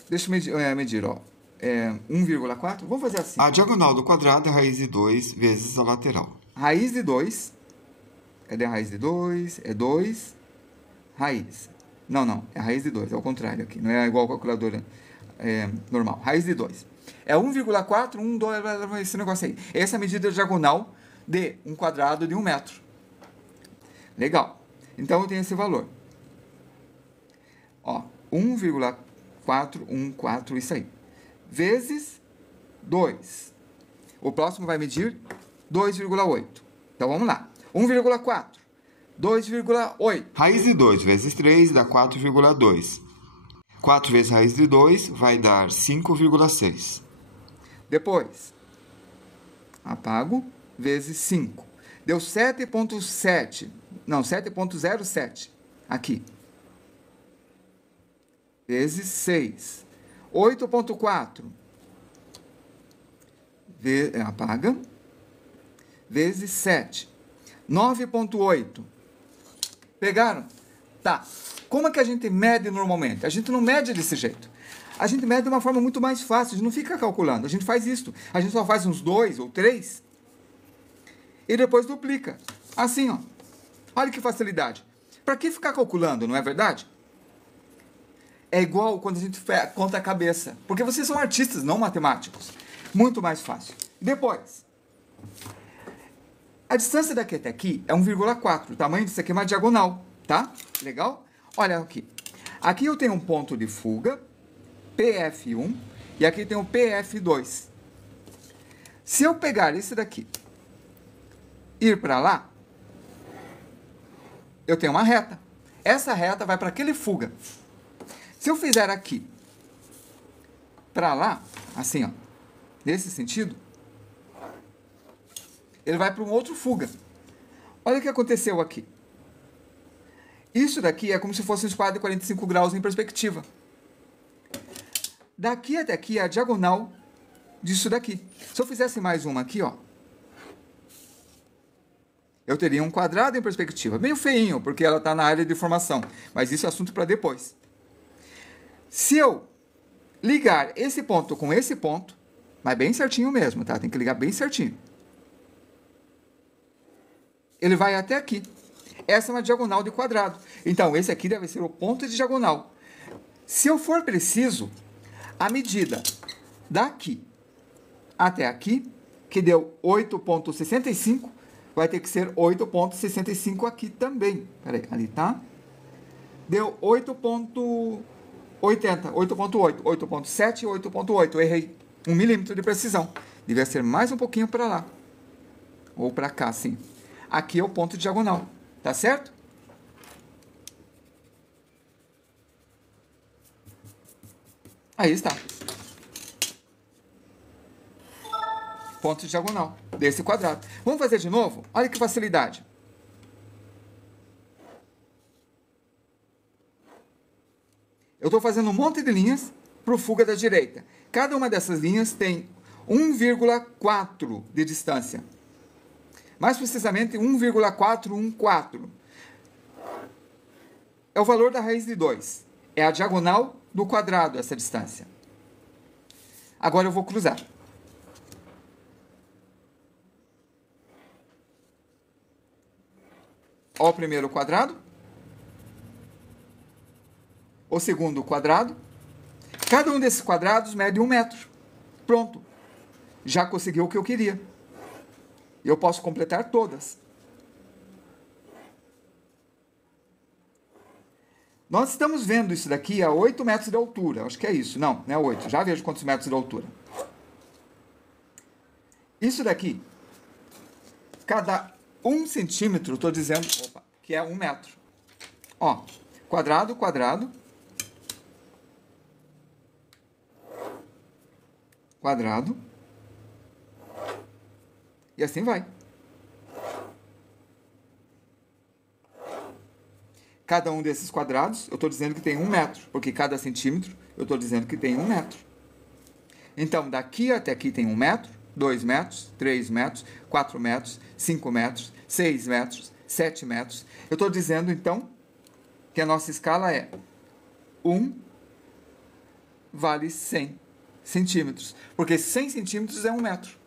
Deixa eu medir, ó. 1,4. Vamos fazer assim. A diagonal do quadrado é raiz de 2 vezes a lateral. Raiz de 2. Cadê a raiz de 2? É 2. Raiz. Não. É raiz de 2. É o contrário aqui. Não é igual a calculadora. normal. Raiz de 2. É 1,4, 1, 2, esse negócio aí. Essa é a medida diagonal de um quadrado de 1 metro. Legal. Então, eu tenho esse valor. Ó, 1,414, isso aí. Vezes 2. O próximo vai medir 2,8. Então, vamos lá. 1,4. 2,8. Raiz de 2 vezes 3 dá 4,2. 4 vezes raiz de 2 vai dar 5,6. Depois, apago, vezes 5. Deu 7,7. Não, 7,07. Aqui. Vezes 6. 8,4. Apaga. Vezes 7. 9,8. Pegaram? Tá. Como é que a gente mede normalmente? A gente não mede desse jeito. A gente mede de uma forma muito mais fácil. A gente não fica calculando. A gente faz isso. A gente só faz uns 2 ou 3. E depois duplica. Assim, ó. Olha que facilidade. Para que ficar calculando, não é verdade? É igual quando a gente conta a cabeça. Porque vocês são artistas, não matemáticos. Muito mais fácil. Depois, a distância daqui até aqui é 1,4. O tamanho disso aqui é uma diagonal, tá? Legal? Olha aqui. Aqui eu tenho um ponto de fuga, PF1, e aqui tem um PF2. Se eu pegar esse daqui, ir para lá, eu tenho uma reta. Essa reta vai para aquele fuga. Se eu fizer aqui para lá, assim, ó, nesse sentido, ele vai para um outro fuga. Olha o que aconteceu aqui. Isso daqui é como se fosse um esquadro de 45 graus em perspectiva. Daqui até aqui é a diagonal disso daqui. Se eu fizesse mais uma aqui, ó, eu teria um quadrado em perspectiva. Meio feinho, porque ela está na área de formação. Mas isso é assunto para depois. Se eu ligar esse ponto com esse ponto, mas bem certinho mesmo, tá? Tem que ligar bem certinho. Ele vai até aqui. Essa é uma diagonal de quadrado. Então, esse aqui deve ser o ponto de diagonal. Se eu for preciso, a medida daqui até aqui, que deu 8,65, vai ter que ser 8,65 aqui também. Peraí, ali tá? Deu 8,80, 8,8, 8,7 e 8,8. Errei 1 milímetro de precisão. Devia ser mais um pouquinho para lá. Ou para cá, sim. Aqui é o ponto de diagonal. Tá certo? Aí está. Ponto de diagonal desse quadrado. Vamos fazer de novo? Olha que facilidade. Eu estou fazendo um monte de linhas para o fuga da direita. Cada uma dessas linhas tem 1,4 de distância. Mais precisamente, 1,414. É o valor da raiz de 2. É a diagonal do quadrado, essa distância. Agora eu vou cruzar. Ó o primeiro quadrado. O segundo quadrado. Cada um desses quadrados mede 1 metro. Pronto. Já consegui o que eu queria. Eu posso completar todas. Nós estamos vendo isso daqui a 8 metros de altura. Acho que é isso. Não, não é 8. Já vejo quantos metros de altura. Isso daqui, cada 1 centímetro, estou dizendo, que é 1 metro. Ó, quadrado, quadrado. Quadrado. E assim vai. Cada um desses quadrados, eu estou dizendo que tem 1 metro, porque cada centímetro, eu estou dizendo que tem 1 metro. Então, daqui até aqui tem 1 metro, 2 metros, 3 metros, 4 metros, 5 metros, 6 metros, 7 metros. Eu estou dizendo, então, que a nossa escala é 1 vale 100 centímetros, porque 100 centímetros é 1 metro.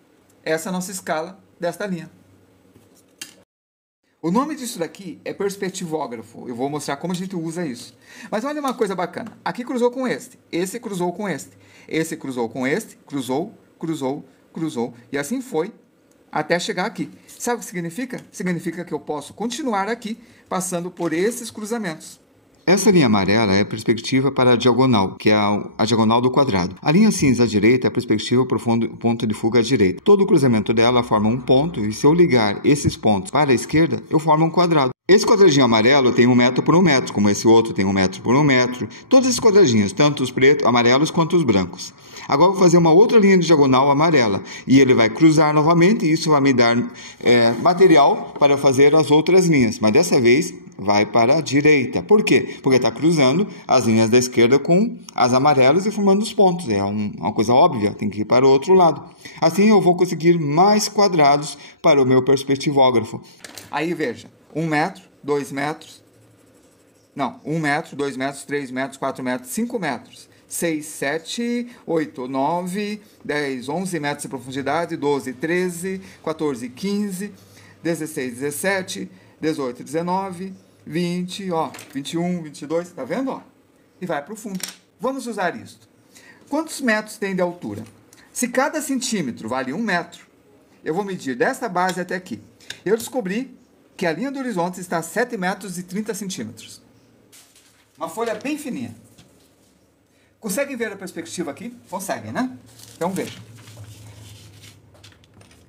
Essa é a nossa escala desta linha. O nome disso daqui é perspectivógrafo. Eu vou mostrar como a gente usa isso. Mas olha uma coisa bacana. Aqui cruzou com este. Esse cruzou com este. Esse cruzou com este. Cruzou, cruzou, cruzou. E assim foi até chegar aqui. Sabe o que significa? Significa que eu posso continuar aqui passando por esses cruzamentos. Essa linha amarela é a perspectiva para a diagonal, que é a diagonal do quadrado. A linha cinza à direita é a perspectiva para o ponto de fuga à direita. Todo o cruzamento dela forma um ponto, e se eu ligar esses pontos para a esquerda, eu formo um quadrado. Esse quadradinho amarelo tem 1 metro por 1 metro, como esse outro tem 1 metro por 1 metro. Todos esses quadradinhos, tanto os pretos, amarelos quanto os brancos. Agora eu vou fazer uma outra linha de diagonal amarela, e ele vai cruzar novamente, e isso vai me dar material para fazer as outras linhas, mas dessa vez vai para a direita. Por quê? Porque está cruzando as linhas da esquerda com as amarelas e formando os pontos. É uma coisa óbvia, tem que ir para o outro lado. Assim eu vou conseguir mais quadrados para o meu perspectivógrafo. Aí veja, 1 metro, 2 metros, não, 1 metro, 2 metros, 3 metros, 4 metros, 5 metros, 6, 7, 8, 9, 10, 11 metros de profundidade, 12, 13, 14, 15, 16, 17, 18, 19, 20, 21, 22, tá vendo? E vai para o fundo. Vamos usar isso. Quantos metros tem de altura? Se cada centímetro vale 1 metro, eu vou medir desta base até aqui. Eu descobri que a linha do horizonte está a 7 metros e 30 centímetros. Uma folha bem fininha. Conseguem ver a perspectiva aqui? Conseguem, né? Então vejam.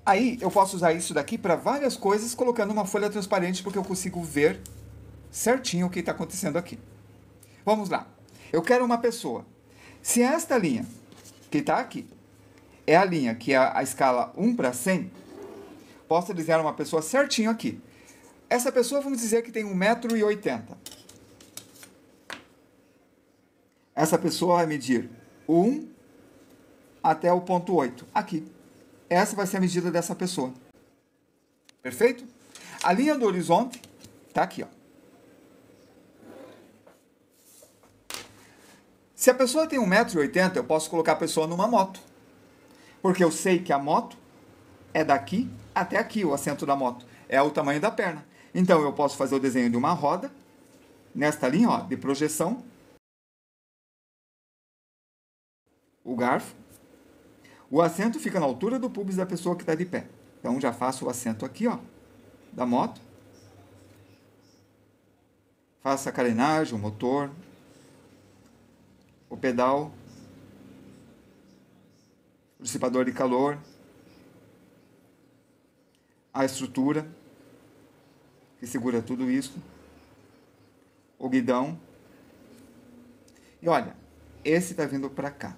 Aí eu posso usar isso daqui para várias coisas, colocando uma folha transparente, porque eu consigo ver certinho o que está acontecendo aqui. Vamos lá. Eu quero uma pessoa. Se esta linha que está aqui é a linha que é a escala 1 para 100, posso desenhar uma pessoa certinho aqui. Essa pessoa, vamos dizer que tem 1,80 m. Essa pessoa vai medir 1 até o ponto 8, aqui. Essa vai ser a medida dessa pessoa. Perfeito? A linha do horizonte está aqui, ó. Se a pessoa tem 1,80 m, eu posso colocar a pessoa numa moto. Porque eu sei que a moto é daqui até aqui, o assento da moto. É o tamanho da perna. Então, eu posso fazer o desenho de uma roda, nesta linha, ó, de projeção. O garfo. O assento fica na altura do pubis da pessoa que está de pé. Então, já faço o assento aqui, ó, da moto. Faço a carenagem, o motor, o pedal, o dissipador de calor, a estrutura que segura tudo isso, o guidão. E olha, esse está vindo para cá.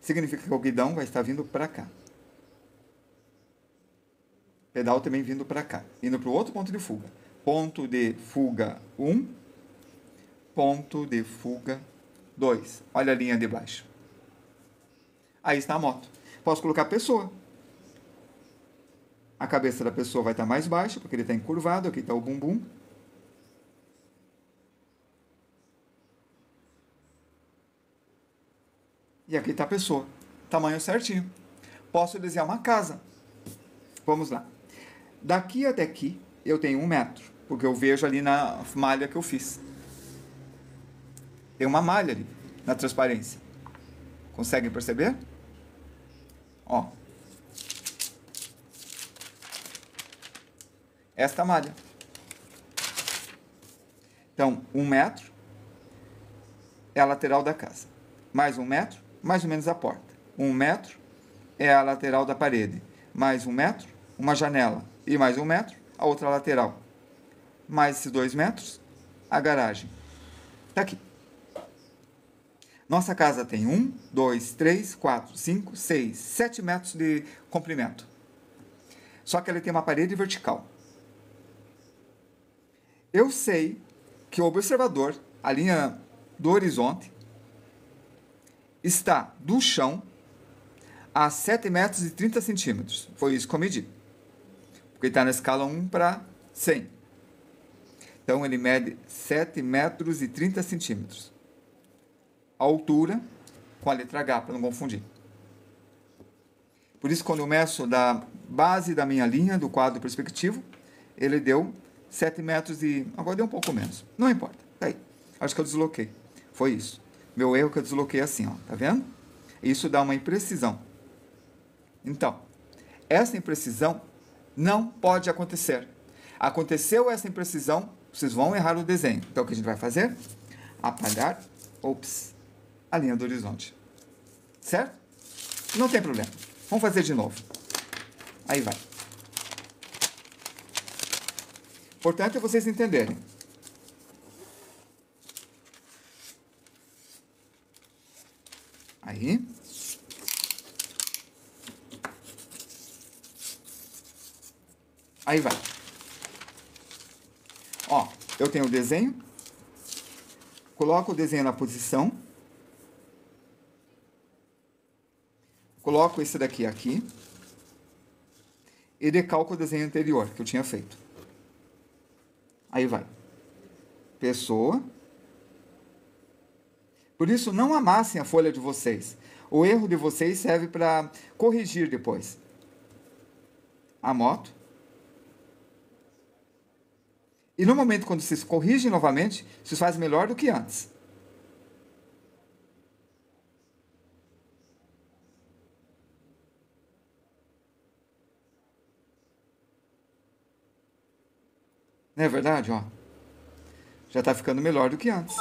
Significa que o guidão vai estar vindo para cá. Pedal também vindo para cá. Indo para o outro ponto de fuga. Ponto de fuga 1. Ponto de fuga 2. Olha a linha de baixo. Aí está a moto. Posso colocar a pessoa. A cabeça da pessoa vai estar mais baixa, porque ele está encurvado. Aqui está o bumbum. E aqui está a pessoa. Tamanho certinho. Posso desenhar uma casa. Vamos lá. Daqui até aqui, eu tenho 1 metro. Porque eu vejo ali na malha que eu fiz. Tem uma malha ali, na transparência. Conseguem perceber? Ó. Esta malha. Então, 1 metro é a lateral da casa. Mais 1 metro, mais ou menos a porta. 1 metro é a lateral da parede. Mais 1 metro, uma janela. E mais 1 metro, a outra lateral. Mais esses 2 metros, a garagem. Está aqui. Nossa casa tem 1, 2, 3, 4, 5, 6, 7 metros de comprimento. Só que ele tem uma parede vertical. Eu sei que o observador, a linha do horizonte, está do chão a 7 metros e 30 centímetros. Foi isso que eu medi. Porque está na escala 1 para 100. Então, ele mede 7 metros e 30 centímetros. A altura com a letra H, para não confundir. Por isso, quando eu meço da base da minha linha, do quadro perspectivo, ele deu 7 metros e... Agora deu um pouco menos. Não importa. Tá aí. Acho que eu desloquei. Foi isso. Meu erro que eu desloquei assim, ó. Tá vendo? Isso dá uma imprecisão. Então, essa imprecisão não pode acontecer. Aconteceu essa imprecisão, vocês vão errar o desenho. Então, o que a gente vai fazer? Apagar, a linha do horizonte. Certo? Não tem problema. Vamos fazer de novo. Aí vai. Importante é vocês entenderem. Aí. Aí vai. Ó, eu tenho o desenho. Coloco o desenho na posição. Coloco esse daqui aqui. E decalco o desenho anterior que eu tinha feito. Aí vai. Pessoa. Por isso, não amassem a folha de vocês. O erro de vocês serve para corrigir depois. A moto. E no momento quando vocês corrigem novamente, vocês fazem melhor do que antes. Não é verdade, ó? Já está ficando melhor do que antes.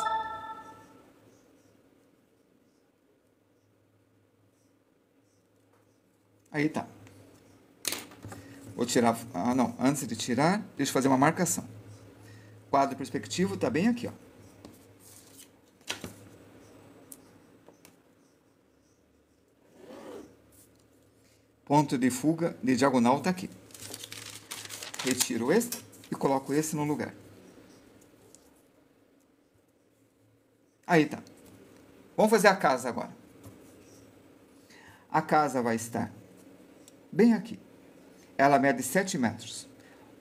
Aí tá. Vou tirar... Ah, não. Antes de tirar, deixa eu fazer uma marcação. Quadro perspectivo está bem aqui, ó. Ponto de fuga de diagonal está aqui. Retiro esse e coloco esse no lugar. Aí tá. Vamos fazer a casa agora. A casa vai estar bem aqui. Ela mede 7 metros.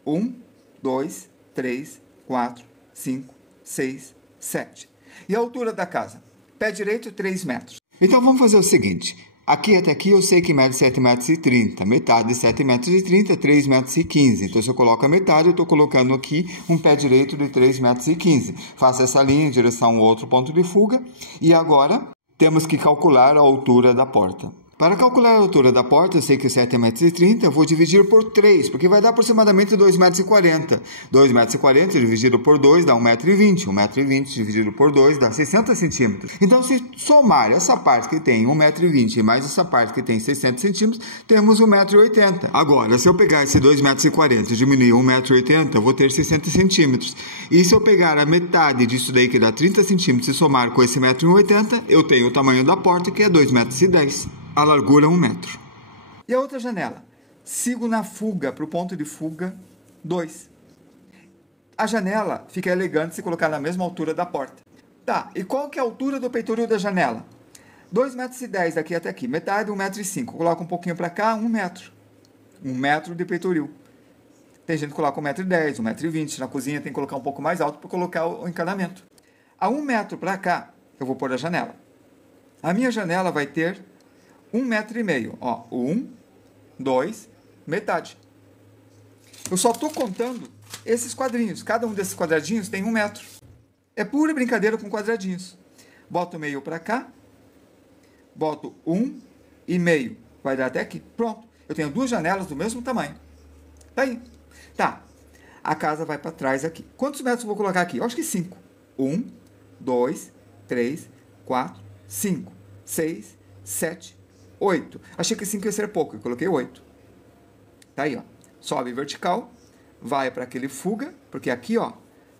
1, 2, 3, 4, 5, 6, 7. E a altura da casa? Pé direito, 3 metros. Então vamos fazer o seguinte. Aqui até aqui eu sei que mede 7,30 metros. Metade de 7,30 metros, 3,15 metros. Então, se eu coloco a metade, eu estou colocando aqui um pé direito de 3,15 metros. Faço essa linha em direção ao outro ponto de fuga. E agora, temos que calcular a altura da porta. Para calcular a altura da porta, eu sei que 7,30 metros, eu vou dividir por 3, porque vai dar aproximadamente 2,40 metros. 2,40 metros dividido por 2 dá 1,20 metros. 1,20 metros dividido por 2 dá 60 centímetros. Então, se somar essa parte que tem 1,20 metros e mais essa parte que tem 60 centímetros, temos 1,80 metros. Agora, se eu pegar esse 2,40 metros e diminuir 1,80 metros, eu vou ter 60 centímetros. E se eu pegar a metade disso daí, que dá 30 centímetros, e somar com esse 1,80 metros, eu tenho o tamanho da porta, que é 2,10 metros. A largura 1 metro. E a outra janela? Sigo na fuga, para o ponto de fuga 2. A janela fica elegante se colocar na mesma altura da porta. Tá, e qual que é a altura do peitoril da janela? 2,10 metros daqui até aqui, metade 1,05 metro. Coloca um pouquinho para cá, 1 metro. 1 metro de peitoril. Tem gente que coloca 1,10 metro, 1,20 metro. Na cozinha tem que colocar um pouco mais alto para colocar o encanamento. A 1 metro para cá, eu vou pôr a janela. A minha janela vai ter 1,5 metro, ó, 1, 2, metade. Eu só estou contando esses quadrinhos. Cada um desses quadradinhos tem 1 metro. É pura brincadeira com quadradinhos. Boto o meio para cá, boto 1,5, vai dar até aqui. Pronto, eu tenho 2 janelas do mesmo tamanho. Tá aí. Tá, a casa vai para trás aqui. Quantos metros eu vou colocar aqui? Eu acho que 5. 1, 2, 3, 4, 5, 6, 7, 8. Achei que 5 ia ser pouco, eu coloquei 8. Tá aí, ó. Sobe vertical, vai para aquele fuga, porque aqui, ó,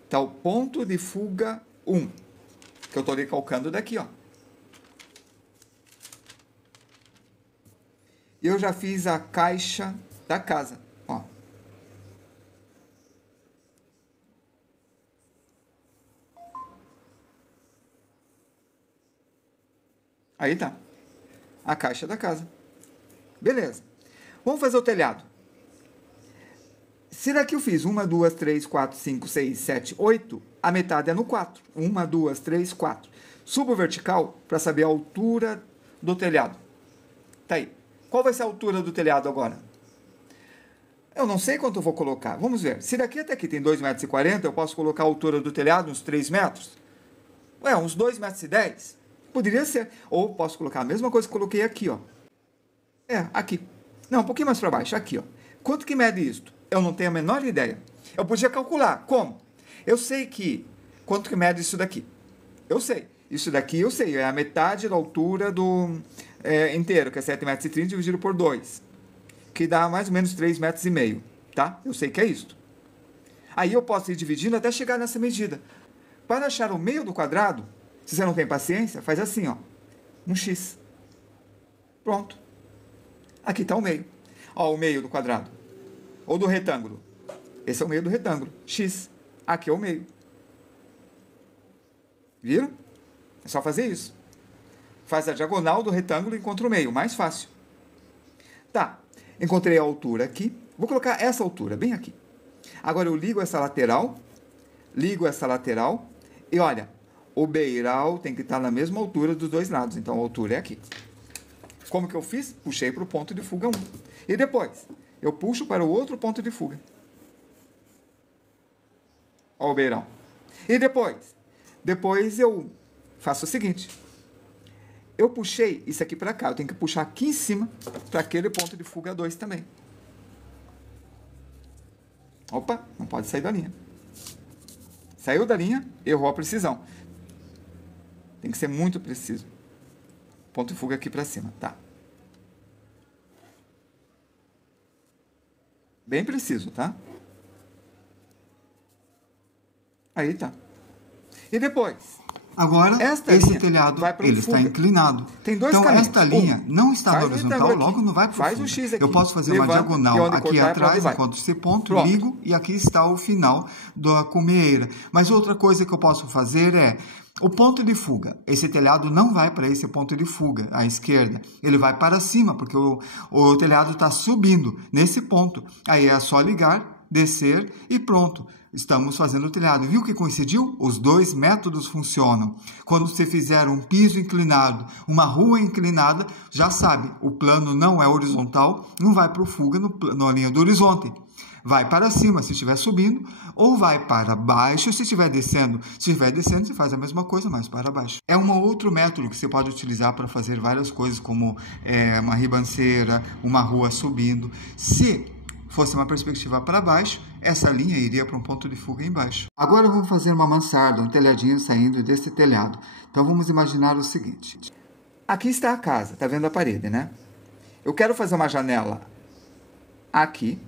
tá o ponto de fuga 1, que eu tô decalcando daqui, ó. Eu já fiz a caixa da casa, ó. Aí tá. A caixa da casa. Beleza. Vamos fazer o telhado. Se daqui eu fiz 1, 2, 3, 4, 5, 6, 7, 8, a metade é no 4. 1, 2, 3, 4. Subo vertical para saber a altura do telhado. Tá aí. Qual vai ser a altura do telhado agora? Eu não sei quanto eu vou colocar. Vamos ver. Se daqui até aqui tem 2,40 m, eu posso colocar a altura do telhado uns 3 metros? Ué, uns 2,10 m? Poderia ser. Ou posso colocar a mesma coisa que coloquei aqui, ó. Aqui. Não, um pouquinho mais para baixo, aqui, ó. Quanto que mede isto? Eu não tenho a menor ideia. Eu podia calcular. Como? Eu sei que... Quanto que mede isso daqui? Eu sei. Isso daqui eu sei. É a metade da altura do inteiro, que é 7,30 m dividido por 2. Que dá mais ou menos 3,5 metros, tá? Eu sei que é isso. Aí eu posso ir dividindo até chegar nessa medida. Para achar o meio do quadrado, se você não tem paciência, faz assim, ó. Um X. Pronto. Aqui está o meio. Ó, o meio do quadrado. Ou do retângulo. Esse é o meio do retângulo. X. Aqui é o meio. Viram? É só fazer isso. Faz a diagonal do retângulo e encontra o meio. Mais fácil. Tá. Encontrei a altura aqui. Vou colocar essa altura, bem aqui. Agora eu ligo essa lateral. E olha, o beiral tem que estar na mesma altura dos dois lados. Então a altura é aqui. Como que eu fiz? Puxei para o ponto de fuga 1. E depois, eu puxo para o outro ponto de fuga. Olha o beiral. E depois eu faço o seguinte. Eu puxei isso aqui para cá. Eu tenho que puxar aqui em cima para aquele ponto de fuga 2 também. Opa, não pode sair da linha. Saiu da linha, errou a precisão. Tem que ser muito preciso. Ponto de fuga aqui para cima, tá? Bem preciso, tá? Aí tá. E depois? Agora, esse telhado, ele está inclinado. Tem dois então, caminhos. esta linha não está na horizontal, logo não vai para o fundo. Faz o X aqui. Eu posso fazer uma diagonal aqui atrás, enquanto esse ponto, ligo, e aqui está o final da cumeeira. Mas outra coisa que eu posso fazer é... O ponto de fuga, esse telhado não vai para esse ponto de fuga, à esquerda. Ele vai para cima, porque o telhado está subindo nesse ponto. Aí é só ligar, descer e pronto. Estamos fazendo o telhado. Viu que coincidiu? Os dois métodos funcionam. Quando você fizer um piso inclinado, uma rua inclinada, já sabe, o plano não é horizontal, não vai para o fuga na linha do horizonte. Vai para cima se estiver subindo, ou vai para baixo se estiver descendo. Se estiver descendo, você faz a mesma coisa, mas para baixo. É um outro método que você pode utilizar para fazer várias coisas, como uma ribanceira, uma rua subindo. Se fosse uma perspectiva para baixo, essa linha iria para um ponto de fuga embaixo. Agora vamos fazer uma mansarda, um telhadinho saindo desse telhado. Então vamos imaginar o seguinte. Aqui está a casa, tá vendo a parede, né? Eu quero fazer uma janela aqui,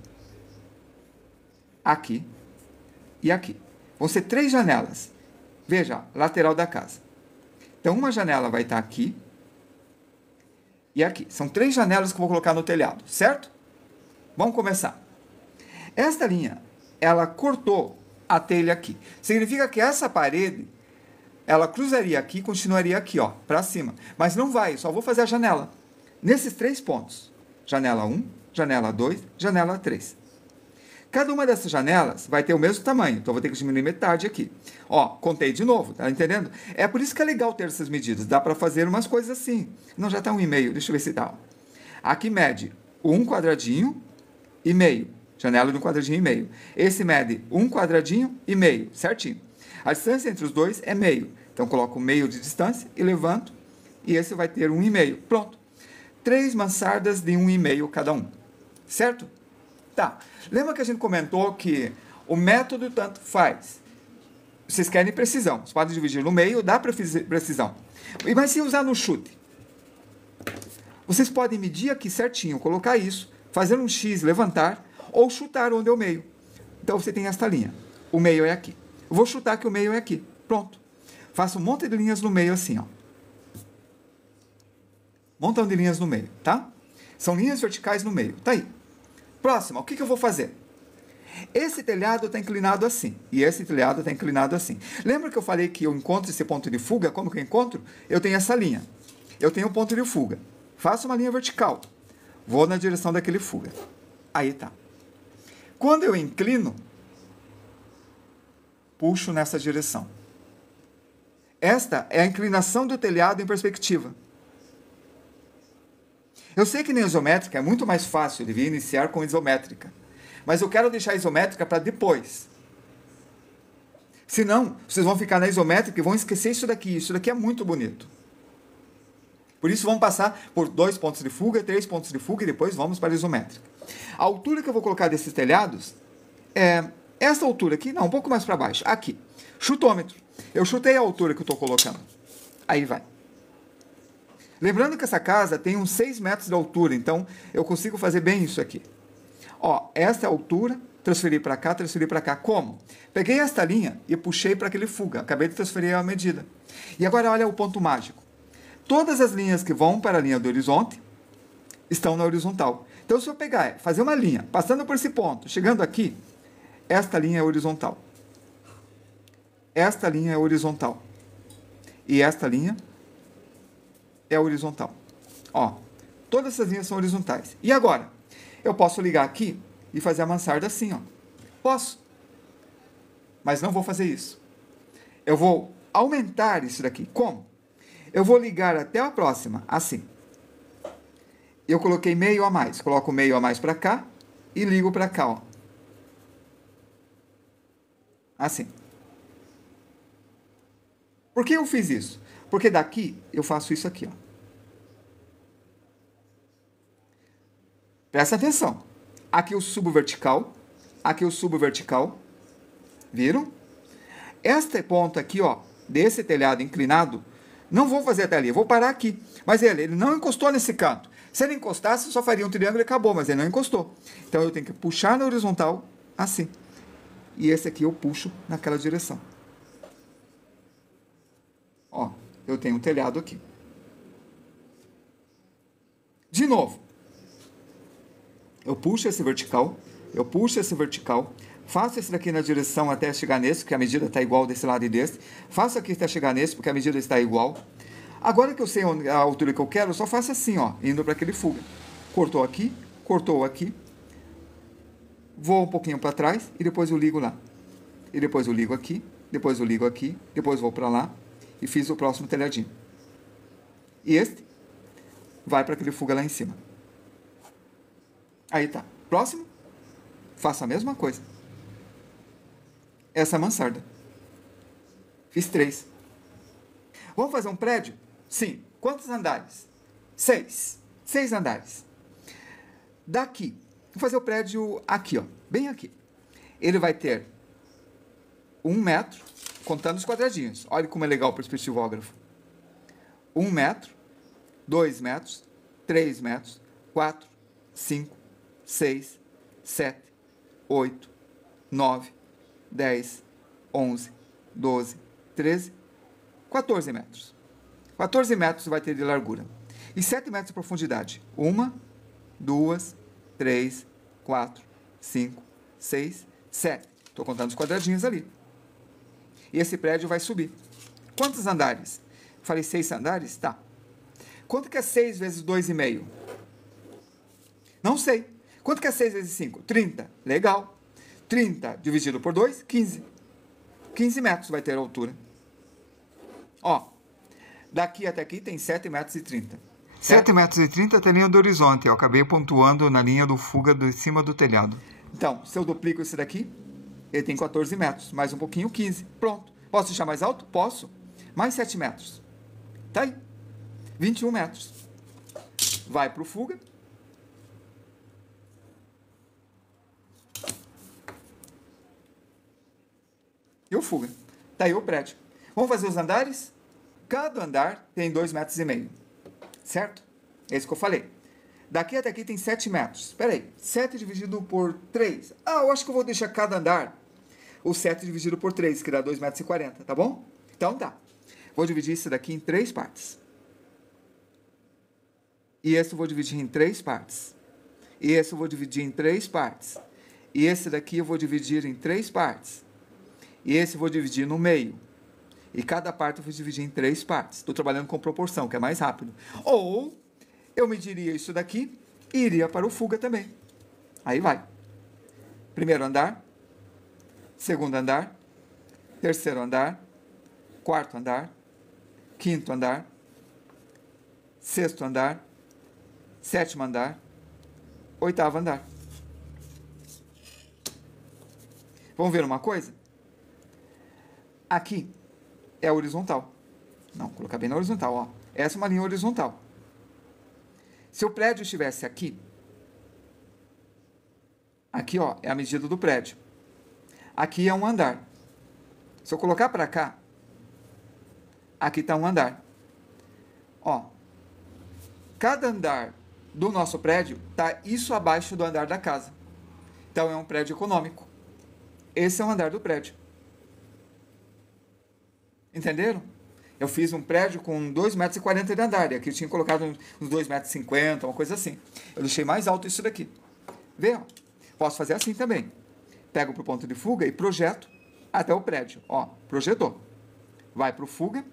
aqui e aqui. Vão ser 3 janelas. Veja, lateral da casa. Então, uma janela vai estar aqui e aqui. São 3 janelas que eu vou colocar no telhado, certo? Vamos começar. Esta linha, ela cortou a telha aqui. Significa que essa parede, ela cruzaria aqui e continuaria aqui, ó, para cima. Mas não vai, só vou fazer a janela. Nesses 3 pontos. Janela 1, janela 2, janela 3. Cada uma dessas janelas vai ter o mesmo tamanho, então eu vou ter que diminuir metade aqui. Ó, contei de novo, tá entendendo? É por isso que é legal ter essas medidas, dá para fazer umas coisas assim. Não, já está 1,5, deixa eu ver se tá. Aqui mede 1 quadradinho e meio, janela de 1 quadradinho e meio. Esse mede 1 quadradinho e meio, certinho. A distância entre os dois é meio, então coloco meio de distância e levanto, e esse vai ter 1,5. Pronto. 3 mansardas de 1,5 cada um, certo? Tá. Lembra que a gente comentou que o método tanto faz. Vocês querem precisão. Vocês podem dividir no meio, dá precisão. Mas se usar no chute? Vocês podem medir aqui certinho, colocar isso, fazer um X, levantar, ou chutar onde é o meio. Então você tem esta linha. O meio é aqui. Eu vou chutar que o meio é aqui. Pronto. Faço um monte de linhas no meio assim, ó. Montão de linhas no meio, tá? São linhas verticais no meio. Tá aí. Próximo, o que eu vou fazer? Esse telhado está inclinado assim, e esse telhado está inclinado assim. Lembra que eu falei que eu encontro esse ponto de fuga? Como que eu encontro? Eu tenho essa linha. Eu tenho um ponto de fuga. Faço uma linha vertical. Vou na direção daquele fuga. Aí tá. Quando eu inclino, puxo nessa direção. Esta é a inclinação do telhado em perspectiva. Eu sei que na isométrica é muito mais fácil, devia iniciar com isométrica. Mas eu quero deixar a isométrica para depois. Senão, vocês vão ficar na isométrica e vão esquecer isso daqui. Isso daqui é muito bonito. Por isso, vamos passar por 2 pontos de fuga, 3 pontos de fuga e depois vamos para a isométrica. A altura que eu vou colocar desses telhados é essa altura aqui, não, um pouco mais para baixo. Aqui. Chutômetro. Eu chutei a altura que eu estou colocando. Aí vai. Lembrando que essa casa tem uns 6 metros de altura, então eu consigo fazer bem isso aqui. Ó, essa é a altura, transferi para cá, transferi para cá. Como? Peguei esta linha e puxei para aquele fuga. Acabei de transferir a medida. E agora olha o ponto mágico. Todas as linhas que vão para a linha do horizonte estão na horizontal. Então, se eu pegar, fazer uma linha, passando por esse ponto, chegando aqui, esta linha é horizontal. Esta linha é horizontal. E esta linha é horizontal. Ó, todas essas linhas são horizontais. E agora? Eu posso ligar aqui e fazer a mansarda assim, ó. Posso. Mas não vou fazer isso. Eu vou aumentar isso daqui. Como? Eu vou ligar até a próxima, assim. Eu coloquei meio a mais. Coloco meio a mais para cá e ligo para cá, ó. Assim. Por que eu fiz isso? Porque daqui eu faço isso aqui, ó. Presta atenção. Aqui eu subo vertical. Aqui eu subo vertical. Viram? Este ponto aqui, ó, desse telhado inclinado, não vou fazer até ali, eu vou parar aqui. Mas ele não encostou nesse canto. Se ele encostasse, eu só faria um triângulo e acabou, mas ele não encostou. Então eu tenho que puxar na horizontal, assim. E esse aqui eu puxo naquela direção. Ó, eu tenho um telhado aqui. De novo. Eu puxo esse vertical, faço esse daqui na direção até chegar nesse, porque a medida está igual desse lado e desse. Faço aqui até chegar nesse, porque a medida está igual. Agora que eu sei a altura que eu quero, eu só faço assim, ó, indo para aquele fuga. Cortou aqui, vou um pouquinho para trás e depois eu ligo lá. E depois eu ligo aqui, depois eu ligo aqui, depois vou para lá e fiz o próximo telhadinho. E este vai para aquele fuga lá em cima. Aí tá. Próximo, faço a mesma coisa. Essa é a mansarda. Fiz 3. Vamos fazer um prédio? Sim. Quantos andares? 6. 6 andares. Daqui, vou fazer o prédio aqui, ó. Bem aqui. Ele vai ter 1 metro, contando os quadradinhos. Olha como é legal o perspectivógrafo. 1 metro, 2 metros, 3 metros, 4, 5, 6, 7, 8, 9, 10, 11, 12, 13, 14 metros. 14 metros vai ter de largura. E 7 metros de profundidade. 1, 2, 3, 4, 5, 6, 7. Estou contando os quadradinhos ali. E esse prédio vai subir. Quantos andares? Falei 6 andares? Tá. Quanto que é 6 vezes 2,5? Não sei. Quanto que é 6 vezes 5? 30. Legal. 30 dividido por 2, 15. 15 metros vai ter a altura. Ó, daqui até aqui tem 7 metros e 30. 7 metros e 30 tem linha do horizonte. Eu acabei pontuando na linha do fuga de cima do telhado. Então, se eu duplico esse daqui, ele tem 14 metros. Mais um pouquinho, 15. Pronto. Posso deixar mais alto? Posso. Mais 7 metros. Tá aí. 21 metros. Vai para o fuga. E o fuga. Tá aí o prédio. Vamos fazer os andares? Cada andar tem 2,5 metros. Certo? É isso que eu falei. Daqui até aqui tem 7 metros. Espera aí. 7 dividido por 3. Ah, eu acho que eu vou deixar cada andar o 7 dividido por 3, que dá 2,40 metros. Tá bom? Então tá. Vou dividir isso daqui em 3 partes. E esse eu vou dividir em 3 partes. E esse eu vou dividir em 3 partes. E esse daqui eu vou dividir em 3 partes. E esse eu vou dividir no meio. E cada parte eu vou dividir em 3 partes. Estou trabalhando com proporção, que é mais rápido. Ou eu mediria isso daqui e iria para o fuga também. Aí vai. Primeiro andar. Segundo andar. Terceiro andar. Quarto andar. Quinto andar. Sexto andar. Sétimo andar. Oitavo andar. Vamos ver uma coisa? Aqui é a horizontal. Não, vou colocar bem na horizontal, ó. Essa é uma linha horizontal. Se o prédio estivesse aqui, aqui, ó, é a medida do prédio. Aqui é um andar. Se eu colocar para cá, aqui está um andar. Ó, cada andar do nosso prédio está isso abaixo do andar da casa. Então é um prédio econômico. Esse é o andar do prédio. Entenderam? Eu fiz um prédio com 2,40 m de andar. E aqui eu tinha colocado uns 2,50 m, uma coisa assim. Eu deixei mais alto isso daqui. Vê, ó. Posso fazer assim também. Pego para o ponto de fuga e projeto até o prédio. Ó, projetou. Vai para o fuga,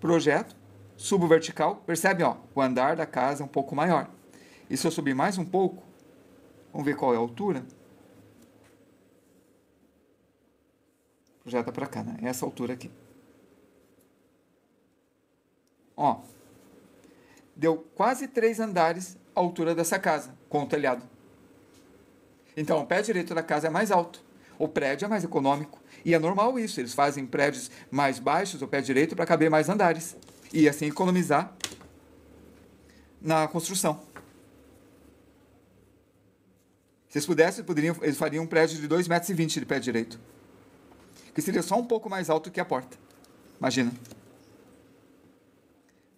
projeto, subo vertical. Percebe, ó, o andar da casa é um pouco maior. E se eu subir mais um pouco, vamos ver qual é a altura. Projeta para cá, né? Essa altura aqui. Ó, deu quase 3 andares a altura dessa casa, com o telhado. Então, o pé direito da casa é mais alto, o prédio é mais econômico. E é normal isso, eles fazem prédios mais baixos, o pé direito, para caber mais andares. E assim economizar na construção. Se eles pudessem, eles fariam um prédio de 2,20 m de pé direito. Que seria só um pouco mais alto que a porta. Imagina.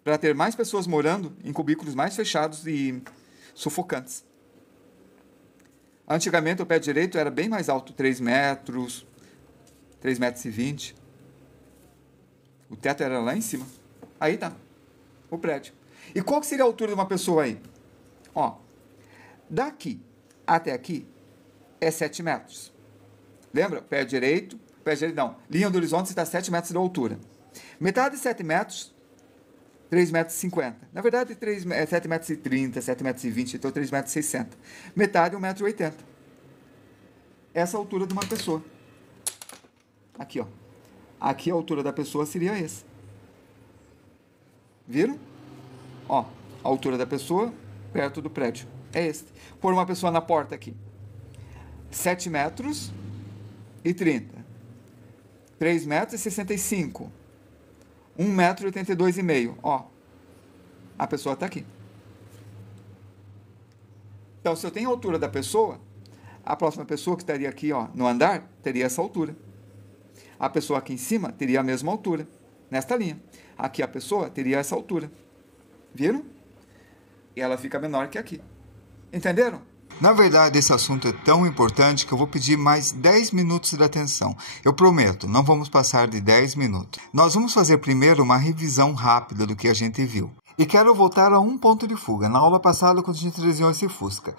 Para ter mais pessoas morando em cubículos mais fechados e sufocantes. Antigamente o pé direito era bem mais alto, 3 metros, 3,20 m. O teto era lá em cima. Aí tá, o prédio. E qual que seria a altura de uma pessoa aí? Ó, daqui até aqui é 7 metros. Lembra? Pé direito não. Linha do horizonte está a 7 metros de altura. Metade de 7 metros, 3,50 m. Na verdade, 7,30 m, 7,20 m, então 3,60 m. Metade, 1,80 m. Essa é a altura de uma pessoa. Aqui, ó. Aqui a altura da pessoa seria essa. Viram? Ó, a altura da pessoa perto do prédio. É esse. Pôr uma pessoa na porta aqui. 7 metros e 30. 3,65 m. 1,82 m. Ó, a pessoa está aqui. Então, se eu tenho a altura da pessoa, a próxima pessoa que estaria aqui, ó, no andar, teria essa altura. A pessoa aqui em cima teria a mesma altura, nesta linha. Aqui a pessoa teria essa altura. Viram? E ela fica menor que aqui. Entenderam? Na verdade, esse assunto é tão importante que eu vou pedir mais 10 minutos de atenção. Eu prometo, não vamos passar de 10 minutos. Nós vamos fazer primeiro uma revisão rápida do que a gente viu. E quero voltar a um ponto de fuga. Na aula passada, quando a gente desenhou esse Fusca.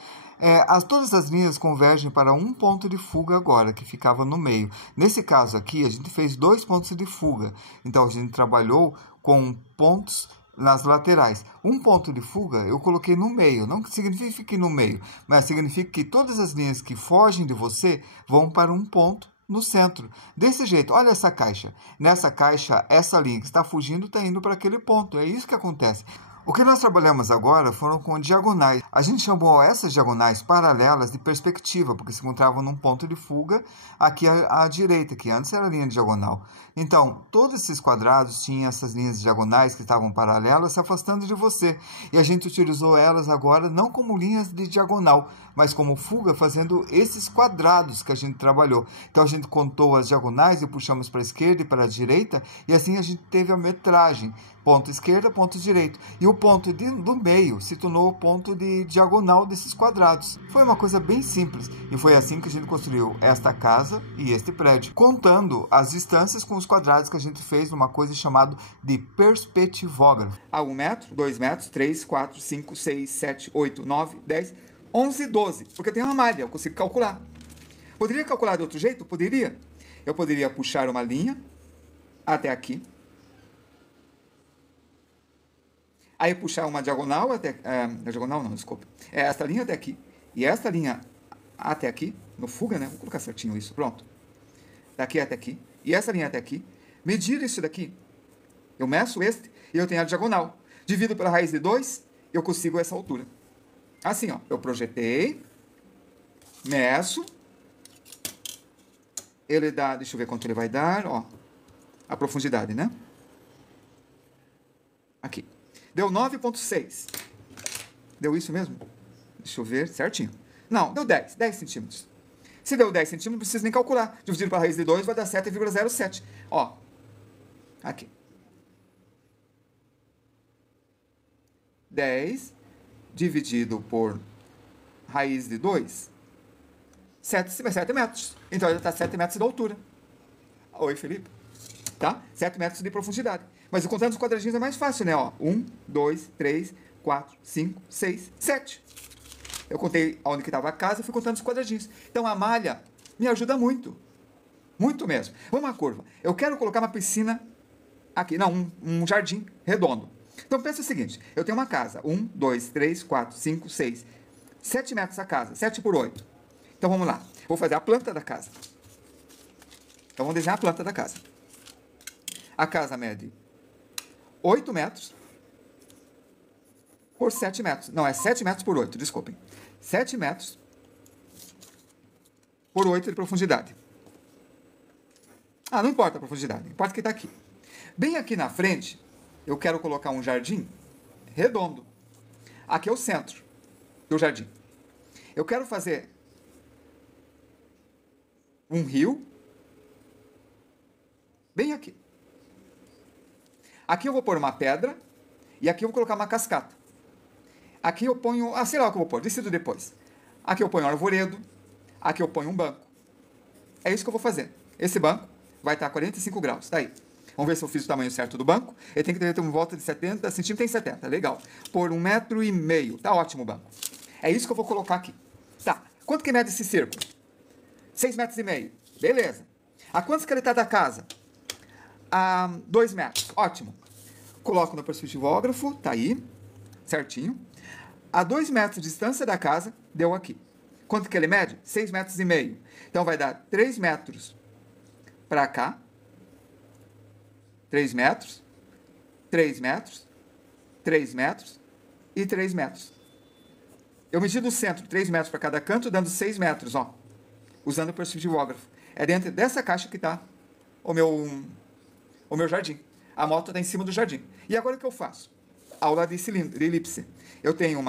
Todas as linhas convergem para um ponto de fuga agora, que ficava no meio. Nesse caso aqui, a gente fez 2 pontos de fuga. Então, a gente trabalhou com pontos nas laterais. Um ponto de fuga eu coloquei no meio, não significa que fique no meio, mas significa que todas as linhas que fogem de você vão para um ponto no centro. Desse jeito, olha essa caixa. Nessa caixa, essa linha que está fugindo está indo para aquele ponto. É isso que acontece. O que nós trabalhamos agora foram com diagonais. A gente chamou essas diagonais paralelas de perspectiva, porque se encontravam num ponto de fuga aqui à direita, que antes era a linha de diagonal. Então, todos esses quadrados tinham essas linhas diagonais que estavam paralelas se afastando de você. E a gente utilizou elas agora não como linhas de diagonal, mas como fuga, fazendo esses quadrados que a gente trabalhou. Então, a gente contou as diagonais e puxamos para a esquerda e para a direita, e assim a gente teve a metragem. Ponto esquerda, ponto direito. E o ponto do meio se tornou o ponto de diagonal desses quadrados. Foi uma coisa bem simples. E foi assim que a gente construiu esta casa e este prédio. Contando as distâncias com os quadrados que a gente fez numa coisa chamada de perspectivógrafo. 1 metro, 2 metros, 3, 4, 5, 6, 7, 8, 9, 10, 11, 12. Porque tem uma malha, eu consigo calcular. Poderia calcular de outro jeito? Poderia. Eu poderia puxar uma linha até aqui. Aí puxar uma diagonal até... diagonal não, desculpa. Esta linha até aqui. E esta linha até aqui. No fuga, né? Vou colocar certinho isso. Pronto. Daqui até aqui. E essa linha até aqui. Medir isso daqui. Eu meço este e eu tenho a diagonal. Divido pela raiz de 2, eu consigo essa altura. Assim, ó. Eu projetei. Meço. ele dá, deixa eu ver quanto ele vai dar, ó, a profundidade, né? Aqui. Deu 9,6. Deu isso mesmo? Deixa eu ver certinho. Não, deu 10 centímetros. Se deu 10 centímetros, não precisa nem calcular. Dividido para a raiz de 2 vai dar 7,07. Ó, aqui. 10 dividido por raiz de 2, 7 metros. Então, ele está 7 metros de altura. Oi, Felipe. Tá? 7 metros de profundidade. Mas contando os quadradinhos é mais fácil, né? Ó, 1, 2, 3, 4, 5, 6, 7. Eu contei onde que estava a casa e fui contando os quadradinhos. Então, a malha me ajuda muito. Muito mesmo. Vamos à curva. Eu quero colocar uma piscina aqui. Não, um jardim redondo. Então, pensa o seguinte. Eu tenho uma casa. 1, 2, 3, 4, 5, 6. 7 metros a casa. 7 por 8. Então, vamos lá. Vou fazer a planta da casa. Então, vamos desenhar a planta da casa. A casa mede 8 metros por 7 metros. Não, é 7 metros por 8, desculpem. 7 metros por 8 de profundidade. Ah, não importa a profundidade, importa que está aqui. Bem aqui na frente, eu quero colocar um jardim redondo. Aqui é o centro do jardim. Eu quero fazer um rio bem aqui. Aqui eu vou pôr uma pedra e aqui eu vou colocar uma cascata. Aqui eu ponho, sei lá o que eu vou pôr, decido depois. Aqui eu ponho um arvoredo, aqui eu ponho um banco. É isso que eu vou fazer. Esse banco vai estar a 45 graus, tá aí. Vamos ver se eu fiz o tamanho certo do banco. Ele tem que ter uma volta de 70 centímetros, tem 70, legal. Por 1,5 metro, tá ótimo o banco. É isso que eu vou colocar aqui. Tá, quanto que mede esse círculo? 6,5 metros, beleza. A quantos que ele está da casa? A 2 metros, ótimo. Coloco no perspectivógrafo, tá aí, certinho. A 2 metros de distância da casa, deu aqui. Quanto que ele mede? 6,5 metros. Então, vai dar 3 metros para cá. 3 metros, 3 metros, 3 metros e 3 metros. Eu medi do centro 3 metros para cada canto, dando 6 metros, ó. Usando o perspectivógrafo. É dentro dessa caixa que está o meu jardim. A moto está em cima do jardim. E agora o que eu faço? Aula de cilindro, de elipse. Eu tenho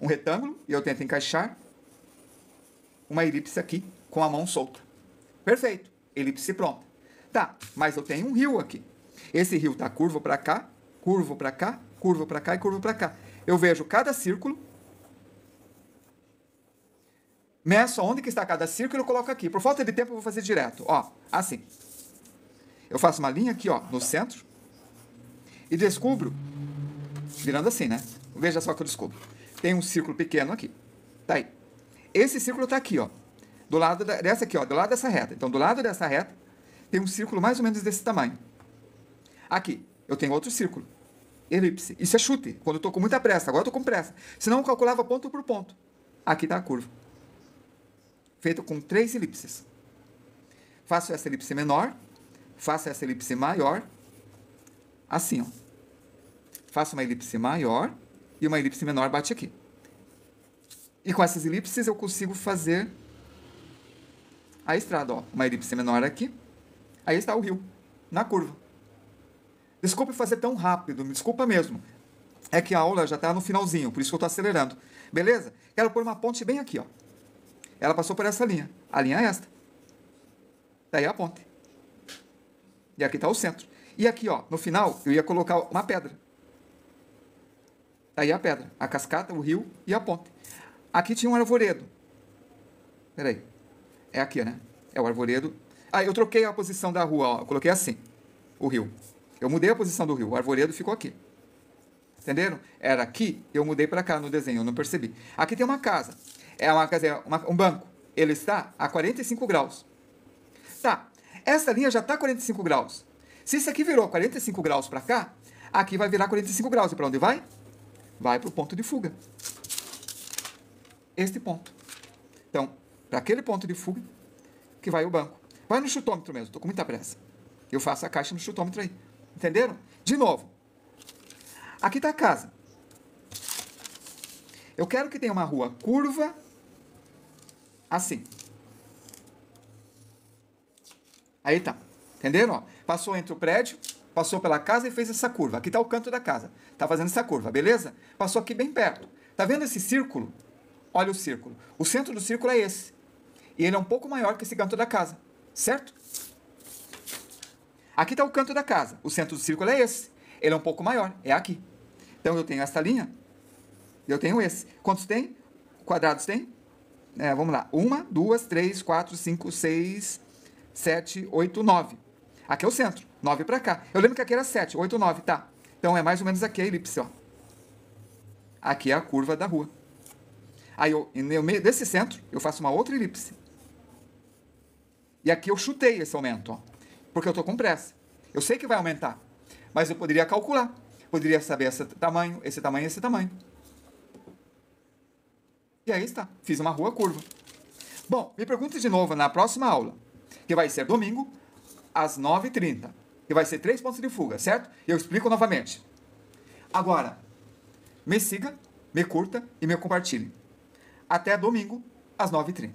um retângulo e eu tento encaixar uma elipse aqui com a mão solta. Perfeito. Elipse pronta. Tá, mas eu tenho um rio aqui. Esse rio está curvo para cá, curvo para cá, curvo para cá e curvo para cá. Eu vejo cada círculo, meço onde que está cada círculo e coloco aqui. Por falta de tempo eu vou fazer direto. Ó, assim. Eu faço uma linha aqui, ó, no centro e descubro, virando assim, né? Veja só que eu descubro. Tem um círculo pequeno aqui. Tá aí. Esse círculo está aqui, ó. Do lado dessa aqui, ó, do lado dessa reta. Então, do lado dessa reta, tem um círculo mais ou menos desse tamanho. Aqui, eu tenho outro círculo. Elipse. Isso é chute, quando eu estou com muita pressa. Agora eu estou com pressa. Senão eu calculava ponto por ponto. Aqui está a curva. Feito com 3 elipses. Faço essa elipse menor. Faço essa elipse maior. Assim, ó. Faço uma elipse maior e uma elipse menor bate aqui. E com essas elipses eu consigo fazer a estrada, ó. Uma elipse menor aqui. Aí está o rio, na curva. Desculpe fazer tão rápido, me desculpa mesmo. É que a aula já está no finalzinho, por isso que eu estou acelerando. Beleza? Quero pôr uma ponte bem aqui, ó. Ela passou por essa linha. A linha é esta. Daí a ponte. E aqui está o centro. E aqui, ó, no final, eu ia colocar uma pedra. Daí a pedra. A cascata, o rio e a ponte. Aqui tinha um arvoredo. Peraí. É aqui, né? É o arvoredo. Ah, eu troquei a posição da rua, ó. Eu coloquei assim, o rio. Eu mudei a posição do rio. O arvoredo ficou aqui. Entenderam? Era aqui, eu mudei para cá no desenho, eu não percebi. Aqui tem uma casa. É uma casa, um banco. Ele está a 45 graus. Tá. Essa linha já está a 45 graus. Se isso aqui virou 45 graus para cá, aqui vai virar 45 graus. E para onde vai? Vai para o ponto de fuga. Este ponto. Então, para aquele ponto de fuga que vai o banco. Vai no chutômetro mesmo, estou com muita pressa. Eu faço a caixa no chutômetro aí. Entenderam? De novo. Aqui está a casa. Eu quero que tenha uma rua curva, assim. Aí tá. Entenderam? Ó, passou entre o prédio, passou pela casa e fez essa curva. Aqui está o canto da casa. Está fazendo essa curva, beleza? Passou aqui bem perto. Tá vendo esse círculo? Olha o círculo. O centro do círculo é esse. E ele é um pouco maior que esse canto da casa. Certo? Aqui está o canto da casa. O centro do círculo é esse. Ele é um pouco maior. É aqui. Então eu tenho esta linha. Eu tenho esse. Quantos tem? Quadrados tem? Vamos lá. 1, 2, 3, 4, 5, 6, 7, 8, 9. Aqui é o centro. 9 para cá. Eu lembro que aqui era 7, 8, 9, tá. Então é mais ou menos aqui a elipse, ó. Aqui é a curva da rua. Aí, no meio desse centro, eu faço uma outra elipse. E aqui eu chutei esse aumento, ó. Porque eu estou com pressa. Eu sei que vai aumentar. Mas eu poderia calcular. Poderia saber esse tamanho, esse tamanho, esse tamanho. E aí está. Fiz uma rua curva. Bom, me pergunte de novo na próxima aula. Que vai ser domingo, às 9h30. Que vai ser 3 pontos de fuga, certo? E eu explico novamente. Agora, me siga, me curta e me compartilhe. Até domingo, às 9h30.